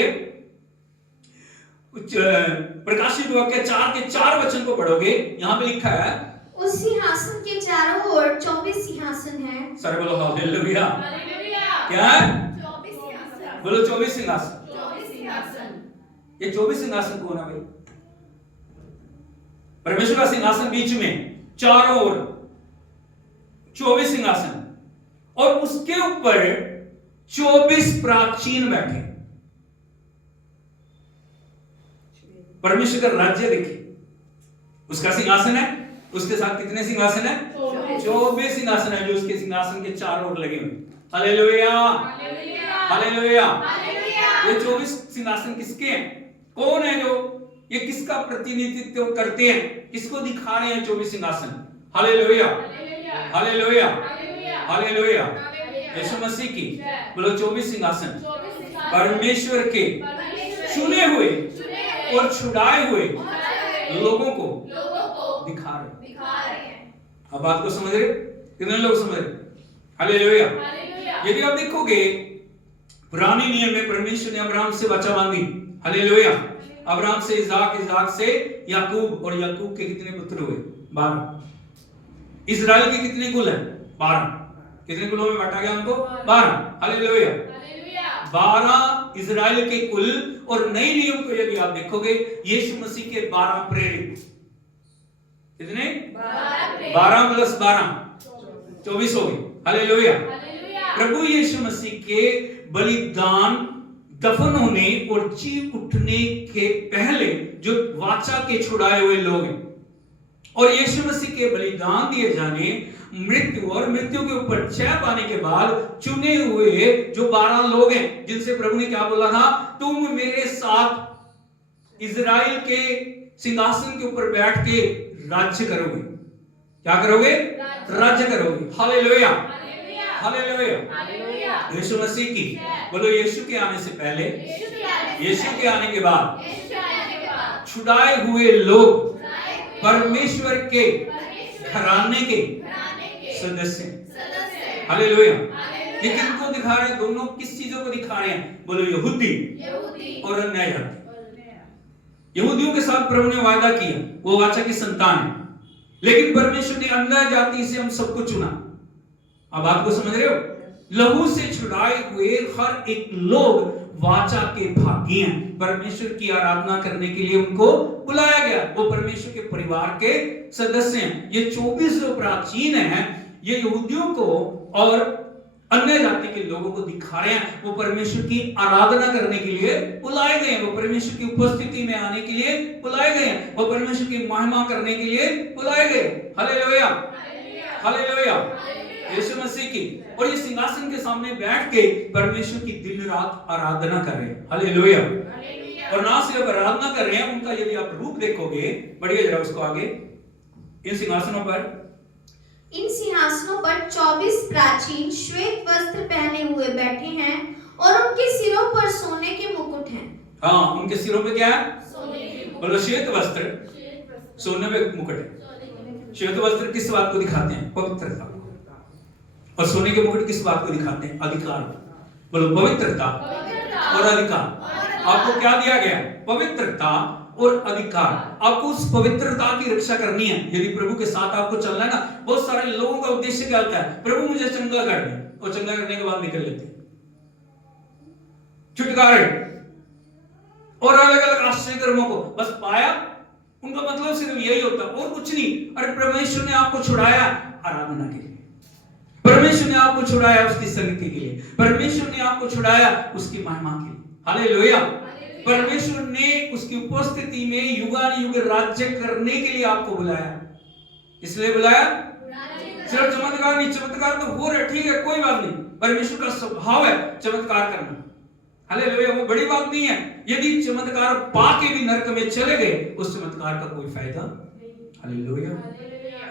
प्रकाशित वाक्य 4 के 4 वचन को पढ़ोगे, यहाँ पे लिखा है उस सिंहासन के चारों ओर 24 सिंहासन हैं। सारे बोलो हालेलुया। क्या है? 24 सिंहासन। बोलो 24 सिंहासन। 24 सिंहासन। ये 24 सिंहासन कौन है भाई? परमेश्वर का सिंहासन बीच में, चारों ओर 24 सिंहासन, और उसके ऊपर 24 प्राचीन बैठे। परमेश्वर का राज्य देखिए, उसका सिंहासन है, उसके साथ कितने सिंहासन है? 24 सिंहासन है जो उसके सिंहासन के चारों ओर लगे हुए। Hallelujah, hallelujah. ये 24 सिंहासन किसके हैं? कौन है जो ये किसका प्रतिनिधित्व करते हैं? किसको दिखा रहे हैं 24 सिंहासन? Hallelujah, hallelujah, hallelujah. यीशु मसीह की बोलो 24 सिंहासन परमेश्वर के चुने हुए और छुड़ाए हुए लोगों को दिखा रहे। अब बात को समझ रहे? कितने लोग समझ रहे? हालेलुया। यदि आप देखोगे पुराने नियम में परमेश्वर ने अब्राहम से वाचा बांधी। हालेलुया। अब्राहम से इसाक, इसाक से याकूब, और याकूब के कितने पुत्र हुए? 12। इजराइल के कितने कुल हैं? 12। कितने कुलों में बांटा गया उनको? 12। हालेलुया। 12 इजराइल के कुल। और नए नियम को यदि आप देखोगे यीशु मसीह के 12 प्रेरित। कितने? 12 प्लस 12 24 हो गए। हालेलुया। प्रभु यीशु मसीह के बलिदान, दफन होने और जी उठने के पहले जो वाचा के छुड़ाए हुए लोग हैं, और यीशु मसीह के बलिदान दिए जाने, मृत्यु और मृत्यु के ऊपर जय पाने के बाद चुने हुए जो 12 लोग हैं, जिनसे प्रभु ने क्या बोला था? तुम मेरे साथ इजराइल के सिंहासन के ऊपर बैठ के राज्य करोगे। क्या करोगे? राज्य करोगे। हालेलुया। हालेलुया। यीशु मसीह की बोलो यीशु के आने से पहले, यीशु के आने के बाद छुड़ाए हुए लोग परमेश्वर के घराने के सदस्य। हालेलुया। ये किनको दिखा रहे हैं? दोनों किस चीजों को दिखा रहे हैं? बोलो यहूदी और अन्य जाति। यहूदियों के साथ प्रभु ने वादा किया, वो वाचा की संतान है, लेकिन परमेश्वर ने अन्य जाति से हम सबको चुना। अब आपको समझ रहे हो? लहू से छुड़ाए हुए हर एक लोग वाचा के भागी हैं। परमेश्वर की आराधना करने के लिए उनको बुलाया गया। वो परमेश्वर के परिवार के सदस्य हैं। ये 24 जो प्राचीन हैं, ये यहूदियों को और अन्य जाति के लोगों को दिखा रहे हैं। वो परमेश्वर की आराधना करने के लिए बुलाए गए हैं। वो परमेश्वर की उपस्थिति में आने के लिए बुलाए गए हैं। वो परमेश्वर की महिमा करने के लिए बुलाए गए। हालेलुया। हालेलुया। यीशु मसीह की और ये सिंहासन के सामने बैठ के परमेश्वर की दिन रात आराधना कर रहे हैं। हालेलुया। और ना सिर्फ आराधना कर रहे हैं, उनका यदि आप रूप देखोगे, बढ़िए जरा उसको आगे, इन सिंहासनों पर 24 प्राचीन श्वेत वस्त्र पहने हुए बैठे हैं और उनके सिरों पर सोने के मुकुट हैं। हाँ, उनके सिरों पे क्या है? बोलो श्वेत वस्त्र, सोने पे मुकुट है। श्वेत वस्त्र किस बात को दिखाते हैं? पवित्रता। और सोने के मुकुट किस बात को दिखाते हैं? अधिकार। बोलो पवित्रता और अधिकार। आपको क्या दिया गया? पवित्रता और अधिकार। आपको उस पवित्रता की रक्षा करनी है। यदि प्रभु के साथ आपको चलना है ना, बहुत सारे लोगों का उद्देश्य क्या होता है? प्रभु मुझे चंगा कर दे, और चंगा करने के बाद निकल लेते हैं छुटकारे और अलग अलग आश्चर्य कर्मों को बस पाया। उनका मतलब सिर्फ यही होता है और कुछ नहीं। अरे परमेश्वर ने आपको छुड़ाया आराधना के लिए, परमेश्वर ने आपको छुड़ाया उसकी संगति के लिए, परमेश्वर ने आपको छुड़ाया उसकी महिमा के लिए। हालेलुया। परमेश्वर ने उसकी उपस्थिति में युगानुयुग राज्य करने के लिए आपको बुलाया। इसलिए बुलाया सिर्फ चमत्कार नहीं। चमत्कार तो हो रहा है, ठीक है, कोई बात नहीं। परमेश्वर का स्वभाव है चमत्कार करना। हालेलुया। वो बड़ी बात नहीं है। यदि चमत्कार पाके भी नरक में चले गए, उस चमत्कार का कोई फायदा। हालेलुया।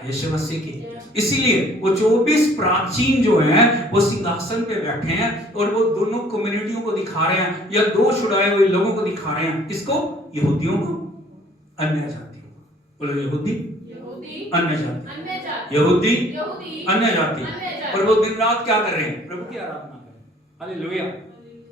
यीशु मसीह की इसीलिए वो 24 प्राचीन जो हैं वो सिंहासन पे बैठे हैं और वो दोनों कम्युनिटियों को दिखा रहे हैं, या दो छुड़ाए हुए लोगों को दिखा रहे हैं। किसको? यहूदियों को, अन्य जातियों को। बोलो यहूदी अन्य जाति, यहूदी अन्य जाति। और वो दिन रात क्या कर रहे हैं? प्रभु की आराधना कर रहे हैं। हालेलुया।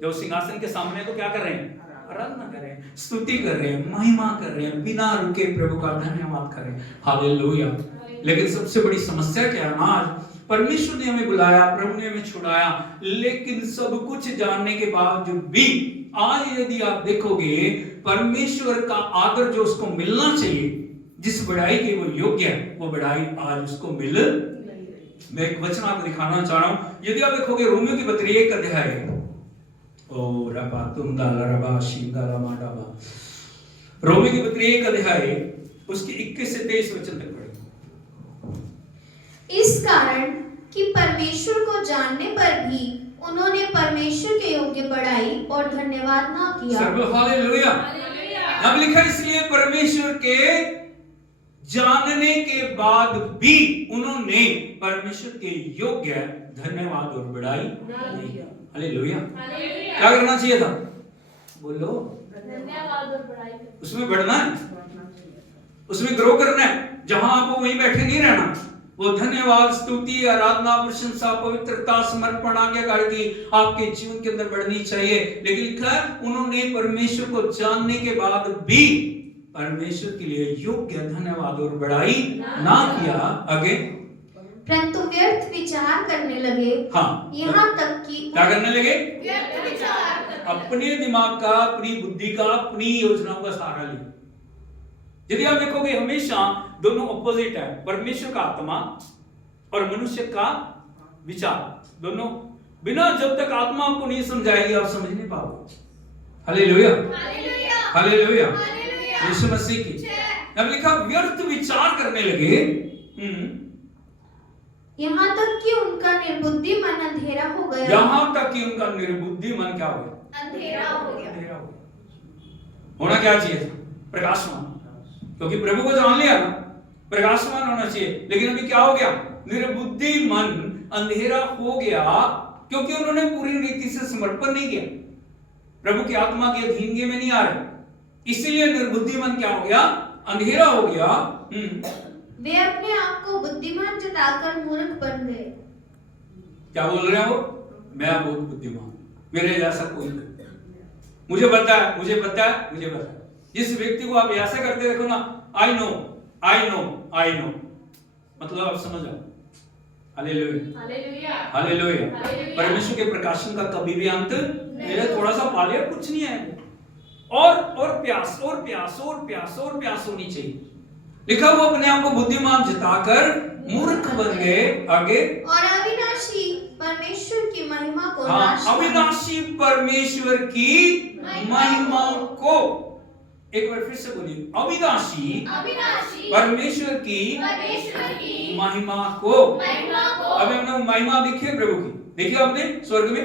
जब सिंहासन के सामने तो क्या कर रहे हैं? आराधना कर रहे हैं, स्तुति कर रहे हैं, महिमा कर रहे हैं, बिना रुके प्रभु का धन्यवाद कर रहे हैं। हालेलुया। लेकिन सबसे बड़ी समस्या क्या है? आज परमेश्वर ने हमें बुलाया, प्रभु ने हमें छुड़ाया, लेकिन सब कुछ जानने के बावजूद भी आज यदि आप देखोगे परमेश्वर का आदर जो उसको मिलना चाहिए, जिस बढ़ाई के वो योग्य है, वो बढ़ाई आज उसको मिल। मैं एक वचन आपको दिखाना चाह रहा हूं। यदि आप देखोगे रोमियो की पत्री 1 अध्याय, ओ रबा तुंदा रबा शिंगा रमा डबा, रोमियो की पत्री 1 अध्याय उसकी 21 से 23 वचन तक पढ़े। इस कारण कि परमेश्वर को जानने पर भी उन्होंने परमेश्वर के योग्य बढ़ाई और धन्यवाद ना किया। हालेलुया। अब लिखा इसलिए परमेश्वर के जानने के बाद भी उन्होंने परमेश्वर के योग्य धन्यवाद और बड़ाई नहीं की। हालेलुया। हालेलुया। क्या करना चाहिए था? बोलो। धन्यवाद और बड़ाई करना। उसमें बढ़ना है, उसमें ग्रो करना है। जहां आप वहीं बैठे नहीं रहना। वो धन्यवाद, स्तुति, आराधना, प्रशंसा, पवित्रता, समर्पण, आज्ञाकारिता आपके जीवन के अंदर बढ़नी चाहिए। लेकिन लिखा है उन्होंने परमेश्वर को जानने के बाद भी परमेश्वर के लिए योग्य धन्यवाद और बड़ाई ना किया। आगे परंतु व्यर्थ विचार करने लगे, हाँ, यहाँ तक कि क्या करने लगे? व्यर्थ विचार करने लगे। अपने दिमाग का, अपनी बुद्धि का, अपनी योजनाओं का सहारा लिया। यदि आप देखोगे हमेशा दोनों ऑपोजिट है, परमेश्वर का आत्मा और मनुष्य का विचार। दोनों बिना, जब तक आत्मा आपको नहीं समझाएगी आप समझ नहीं पाओगे। Hallelujah, hallelujah. Hallelujah, hallelujah. यीशु मसीह की। अब लिखा व्यर्थ विचार करने लगे। यहाँ तक कि उनका निर्बुद्धि मन अंधेरा हो गया। यहां तक कि उनका निर्बुद्धि मन क्या हो गया? अंधेरा हो गया। अंधेरा हो गया। होना क्या चाहिए था? प्रकाशमान। क्योंकि प्रभु को जान लिया ना, प्रकाशमान होना चाहिए। लेकिन अभी क्या हो गया? निर्बुद्धि मन अंधेरा हो गया, क्योंकि उन्होंने पूरी रीति से समर्पण नहीं किया, प्रभु की आत्मा के अधीनगी में नहीं आ रहे। इसीलिए निर्बुद्धि मन क्या हो गया? अंधेरा हो गया। वे अपने आप को बुद्धिमान जताकर मूर्ख बन गए। क्या बोल रहे हैं वो? मैं बहुत बुद्धिमान, मेरे जैसा कोई नहीं, मुझे पता है, मुझे पता है, मुझे पता है। जिस व्यक्ति को आप ऐसा करते देखो ना, I know, I know, I know, मतलब आप समझ आओ। Hallelujah, hallelujah. हालेलुया। हालेलुया। परमेश्वर के प्रकाशन का कभी भी अंत नहीं है। थोड़ा सा पा लिया कुछ नहीं है, और प्यास, और प्यास, और प्यास, और प्यास होनी चाहिए। लिखा वो अपने आप को बुद्धिमान जताकर मूर्ख बन गए। आगे, और अविनाशी परमेश्वर की महिमा को हाँ, नाश कर अविनाशी परमेश्वर की महिमा को, एक बार फिर से बोलिए, अविनाशी अविनाशी परमेश्वर की महिमा को। महिमा को। अभी हमने महिमा देखी है प्रभु की, देखिए आपने स्वर्ग में,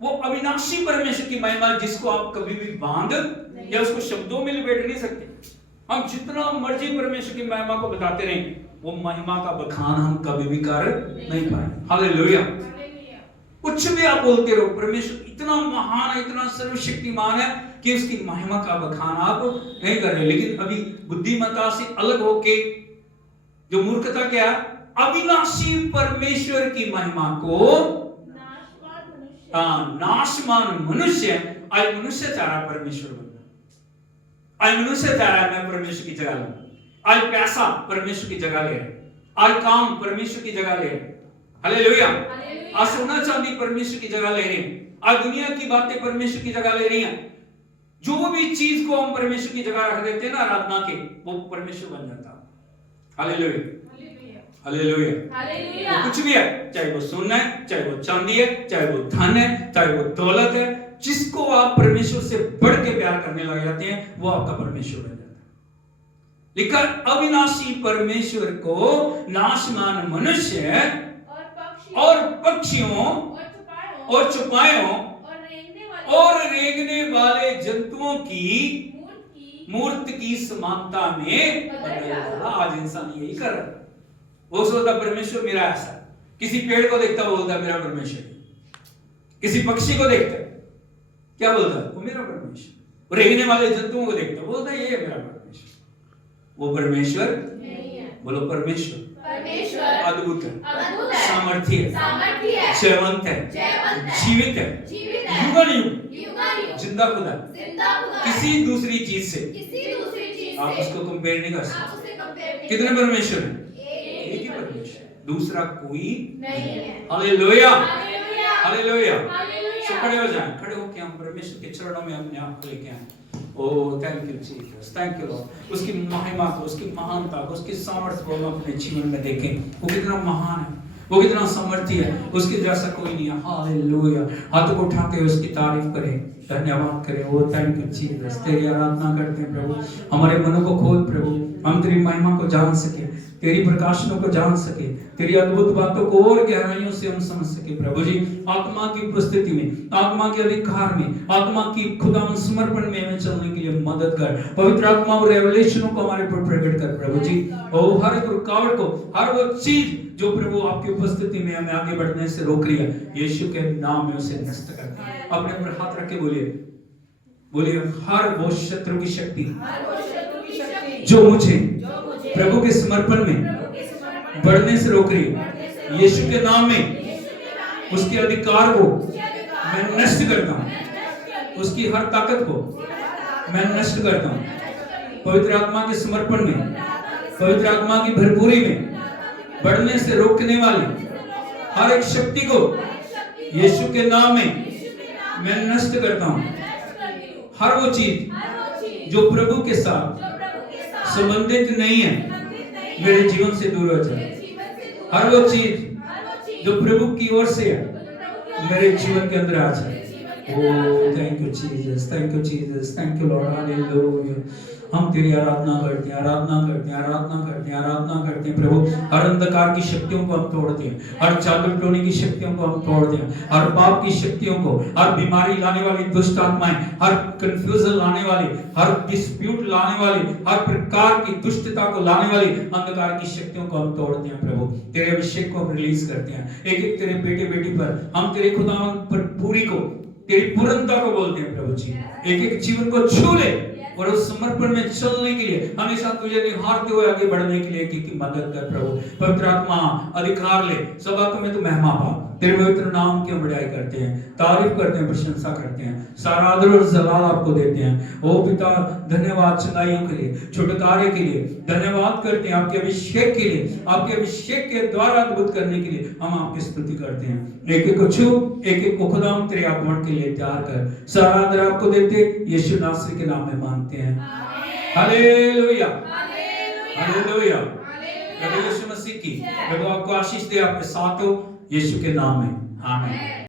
वो अविनाशी परमेश्वर की महिमा जिसको आप कभी भी बांध या उसको शब्दों में लपेट नहीं सकते। हम जितना मर्जी परमेश्वर की महिमा को बताते रहें, वो महिमा का बखान हम कभी भी कर नहीं पाए। हालेलुया। कुछ भी आप बोलते रहो, परमेश्वर इतना महान है, इतना सर्वशक्तिमान है कि उसकी महिमा का बखान आप नहीं कर रहे। लेकिन अभी बुद्धिमत्ता से अलग होके जो मूर्खता क्या है, अविनाशी परमेश्वर की महिमा को नाशमान मनुष्य, आज मनुष्य चाह रहा परमेश्वर बनना, आज मनुष्य चाह रहा है मैं परमेश्वर की जगह लूं, आज पैसा परमेश्वर की जगह ले रहे, आज काम परमेश्वर की जगह ले रहे। हालेलुया। आज सोना चांदी परमेश्वर की जगह ले रहे हैं, आज दुनिया की बातें परमेश्वर की जगह ले रही हैं। जो भी चीज को हम परमेश्वर की जगह रख देते हैं ना आराधना के, वो परमेश्वर बन जाता है। Hallelujah, hallelujah. कुछ भी है, चाहे वो सोना है, चाहे वो चांदी है, चाहे वो धन है, चाहे वो दौलत है, जिसको आप परमेश्वर से बढ़ के प्यार करने लग जाते हैं, वो आपका परमेश्वर बन जाता है। लिखा अविनाशी परमेश्वर को नाशमान मनुष्य और पक्षियों और चौपायों और रेंगने वाले जंतुओं की मूर्ति की समानता में बदल डाला। आज इंसान यही कर रहा है। वो सोचता परमेश्वर मेरा ऐसा, किसी पेड़ को देखता बोलता मेरा परमेश्वर, किसी पक्षी को देखता क्या बोलता वो मेरा परमेश्वर, रेंगने वाले जंतुओं को देखता बोलता ये है मेरा परमेश्वर। वो परमेश्वर नहीं है। बोलो परमेश्वर अद्भुत है, सामर्थ्य है, जयवंत है, जीवित है, युगानुयुग जिंदा खुदा, किसी दूसरी चीज से आप उसको कंपेयर नहीं कर सकते। कितने परमेश्वर हैं? एक ही परमेश्वर, दूसरा कोई नहीं है। Hallelujah, hallelujah. सो खड़े हो जाएं, खड़े होकर हम परमेश्वर के चरणों में अपने आप को लेके आए। Oh thank you Jesus, thank you Lord. उसकी महिमा को, उसकी महानता को, उसकी सामर्थ्य को हम अपने जीवन में देखें। वो कितना महान है, वो कितना सामर्थ्य है, उसके जैसा कोई नहीं है। हालेलुया। हाथ को उठाते हुए उसकी तारीफ करें, धन्यवाद करें। ओह थैंक यू जीसस, तेरी आराधना करते हैं प्रभु। हमारे मनों को खोल प्रभु, हम तेरी महिमा को जान सके। तेरी प्रकाशनों को जान सके, तेरी अद्भुत बातों को और गहराइयों से हम समझ सके प्रभु जी। आत्मा की उपस्थिति में, आत्मा के अधिकार में, आत्मा की खुदा समर्पण में हमें चलने के लिए मदद कर। पवित्र आत्मा और रेवलेशनों को हमारे ऊपर प्रकट कर प्रभु जी। और हर एक रुकावट को, हर वो चीज जो प्रभु आपकी उपस्थिति में हमें आगे बढ़ने से रोक रही है, यीशु के नाम में उसे नष्ट कर। अपने ऊपर हाथ रख के बोलिए हर वो शत्रु की शक्ति जो मुझे प्रभु के समर्पण में बढ़ने से रोक रही है, यीशु के नाम में उसके अधिकार को मैं नष्ट करता हूं, उसकी हर ताकत को मैं नष्ट करता हूं। पवित्र आत्मा के समर्पण में, पवित्र आत्मा की भरपूरी में बढ़ने से रोकने वाली हर एक शक्ति को यीशु के नाम में मैं नष्ट करता हूं। हर वो चीज जो प्रभु के साथ संबंधित नहीं है मेरे जीवन से दूर हो जाए। हर वो चीज जो प्रभु की ओर से है मेरे जीवन के अंदर आ जाए। Oh thank you Jesus, thank you Jesus, thank you Lord, hallelujah. हम तेरी आराधना करते हैं, आराधना करते हैं, आराधना करते हैं, आराधना करते हैं प्रभु। हर अंधकार की शक्तियों को हम तोड़ते हैं, हर जादू टोने की शक्तियों को हम तोड़ते हैं, हर पाप की शक्तियों को, हर बीमारी लाने वाली दुष्ट आत्माएं, हर कंफ्यूजन लाने वाली, हर डिस्प्यूट लाने वाली, हर प्रकार की दुष्टता को लाने वाली अंधकार की शक्तियों को हम तोड़ते हैं प्रभु। तेरे अभिषेक को हम रिलीज करते हैं एक एक तेरे बेटे बेटी पर। हम तेरे खुदावंद पर पूरी को, तेरी पूर्णता को बोलते हैं प्रभु जी। एक एक जीवन को छू ले और उस समर्पण में चलने के लिए, हमेशा तुझे निहारते हुए आगे बढ़ने के लिए की मदद कर प्रभु। पवित्र आत्मा अधिकार ले, सब आत्मा में तू महिमा पा। तेरे पवित्र नाम की हम बड़ाई करते हैं, तारीफ करते हैं, प्रशंसा करते हैं, सारा आदर और जलाल आपको देते हैं। ओ पिता धन्यवाद चंगाइयों के लिए, छुटकारे के लिए धन्यवाद करते हैं, आपके अभिषेक के लिए, आपके अभिषेक के द्वारा अद्भुत करने के लिए हम आपकी स्तुति करते हैं। एक एक को छू, एक एक को खुदा तेरे आगमन के लिए तैयार कर। सारा आदर आपको देते यीशु नासरी के नाम में मांगते हैं, हालेलुया हालेलुया। प्रभु यीशु मसीह की प्रभु आपको आशीष दे, आपके साथ हो यीशु के नाम में, आमीन।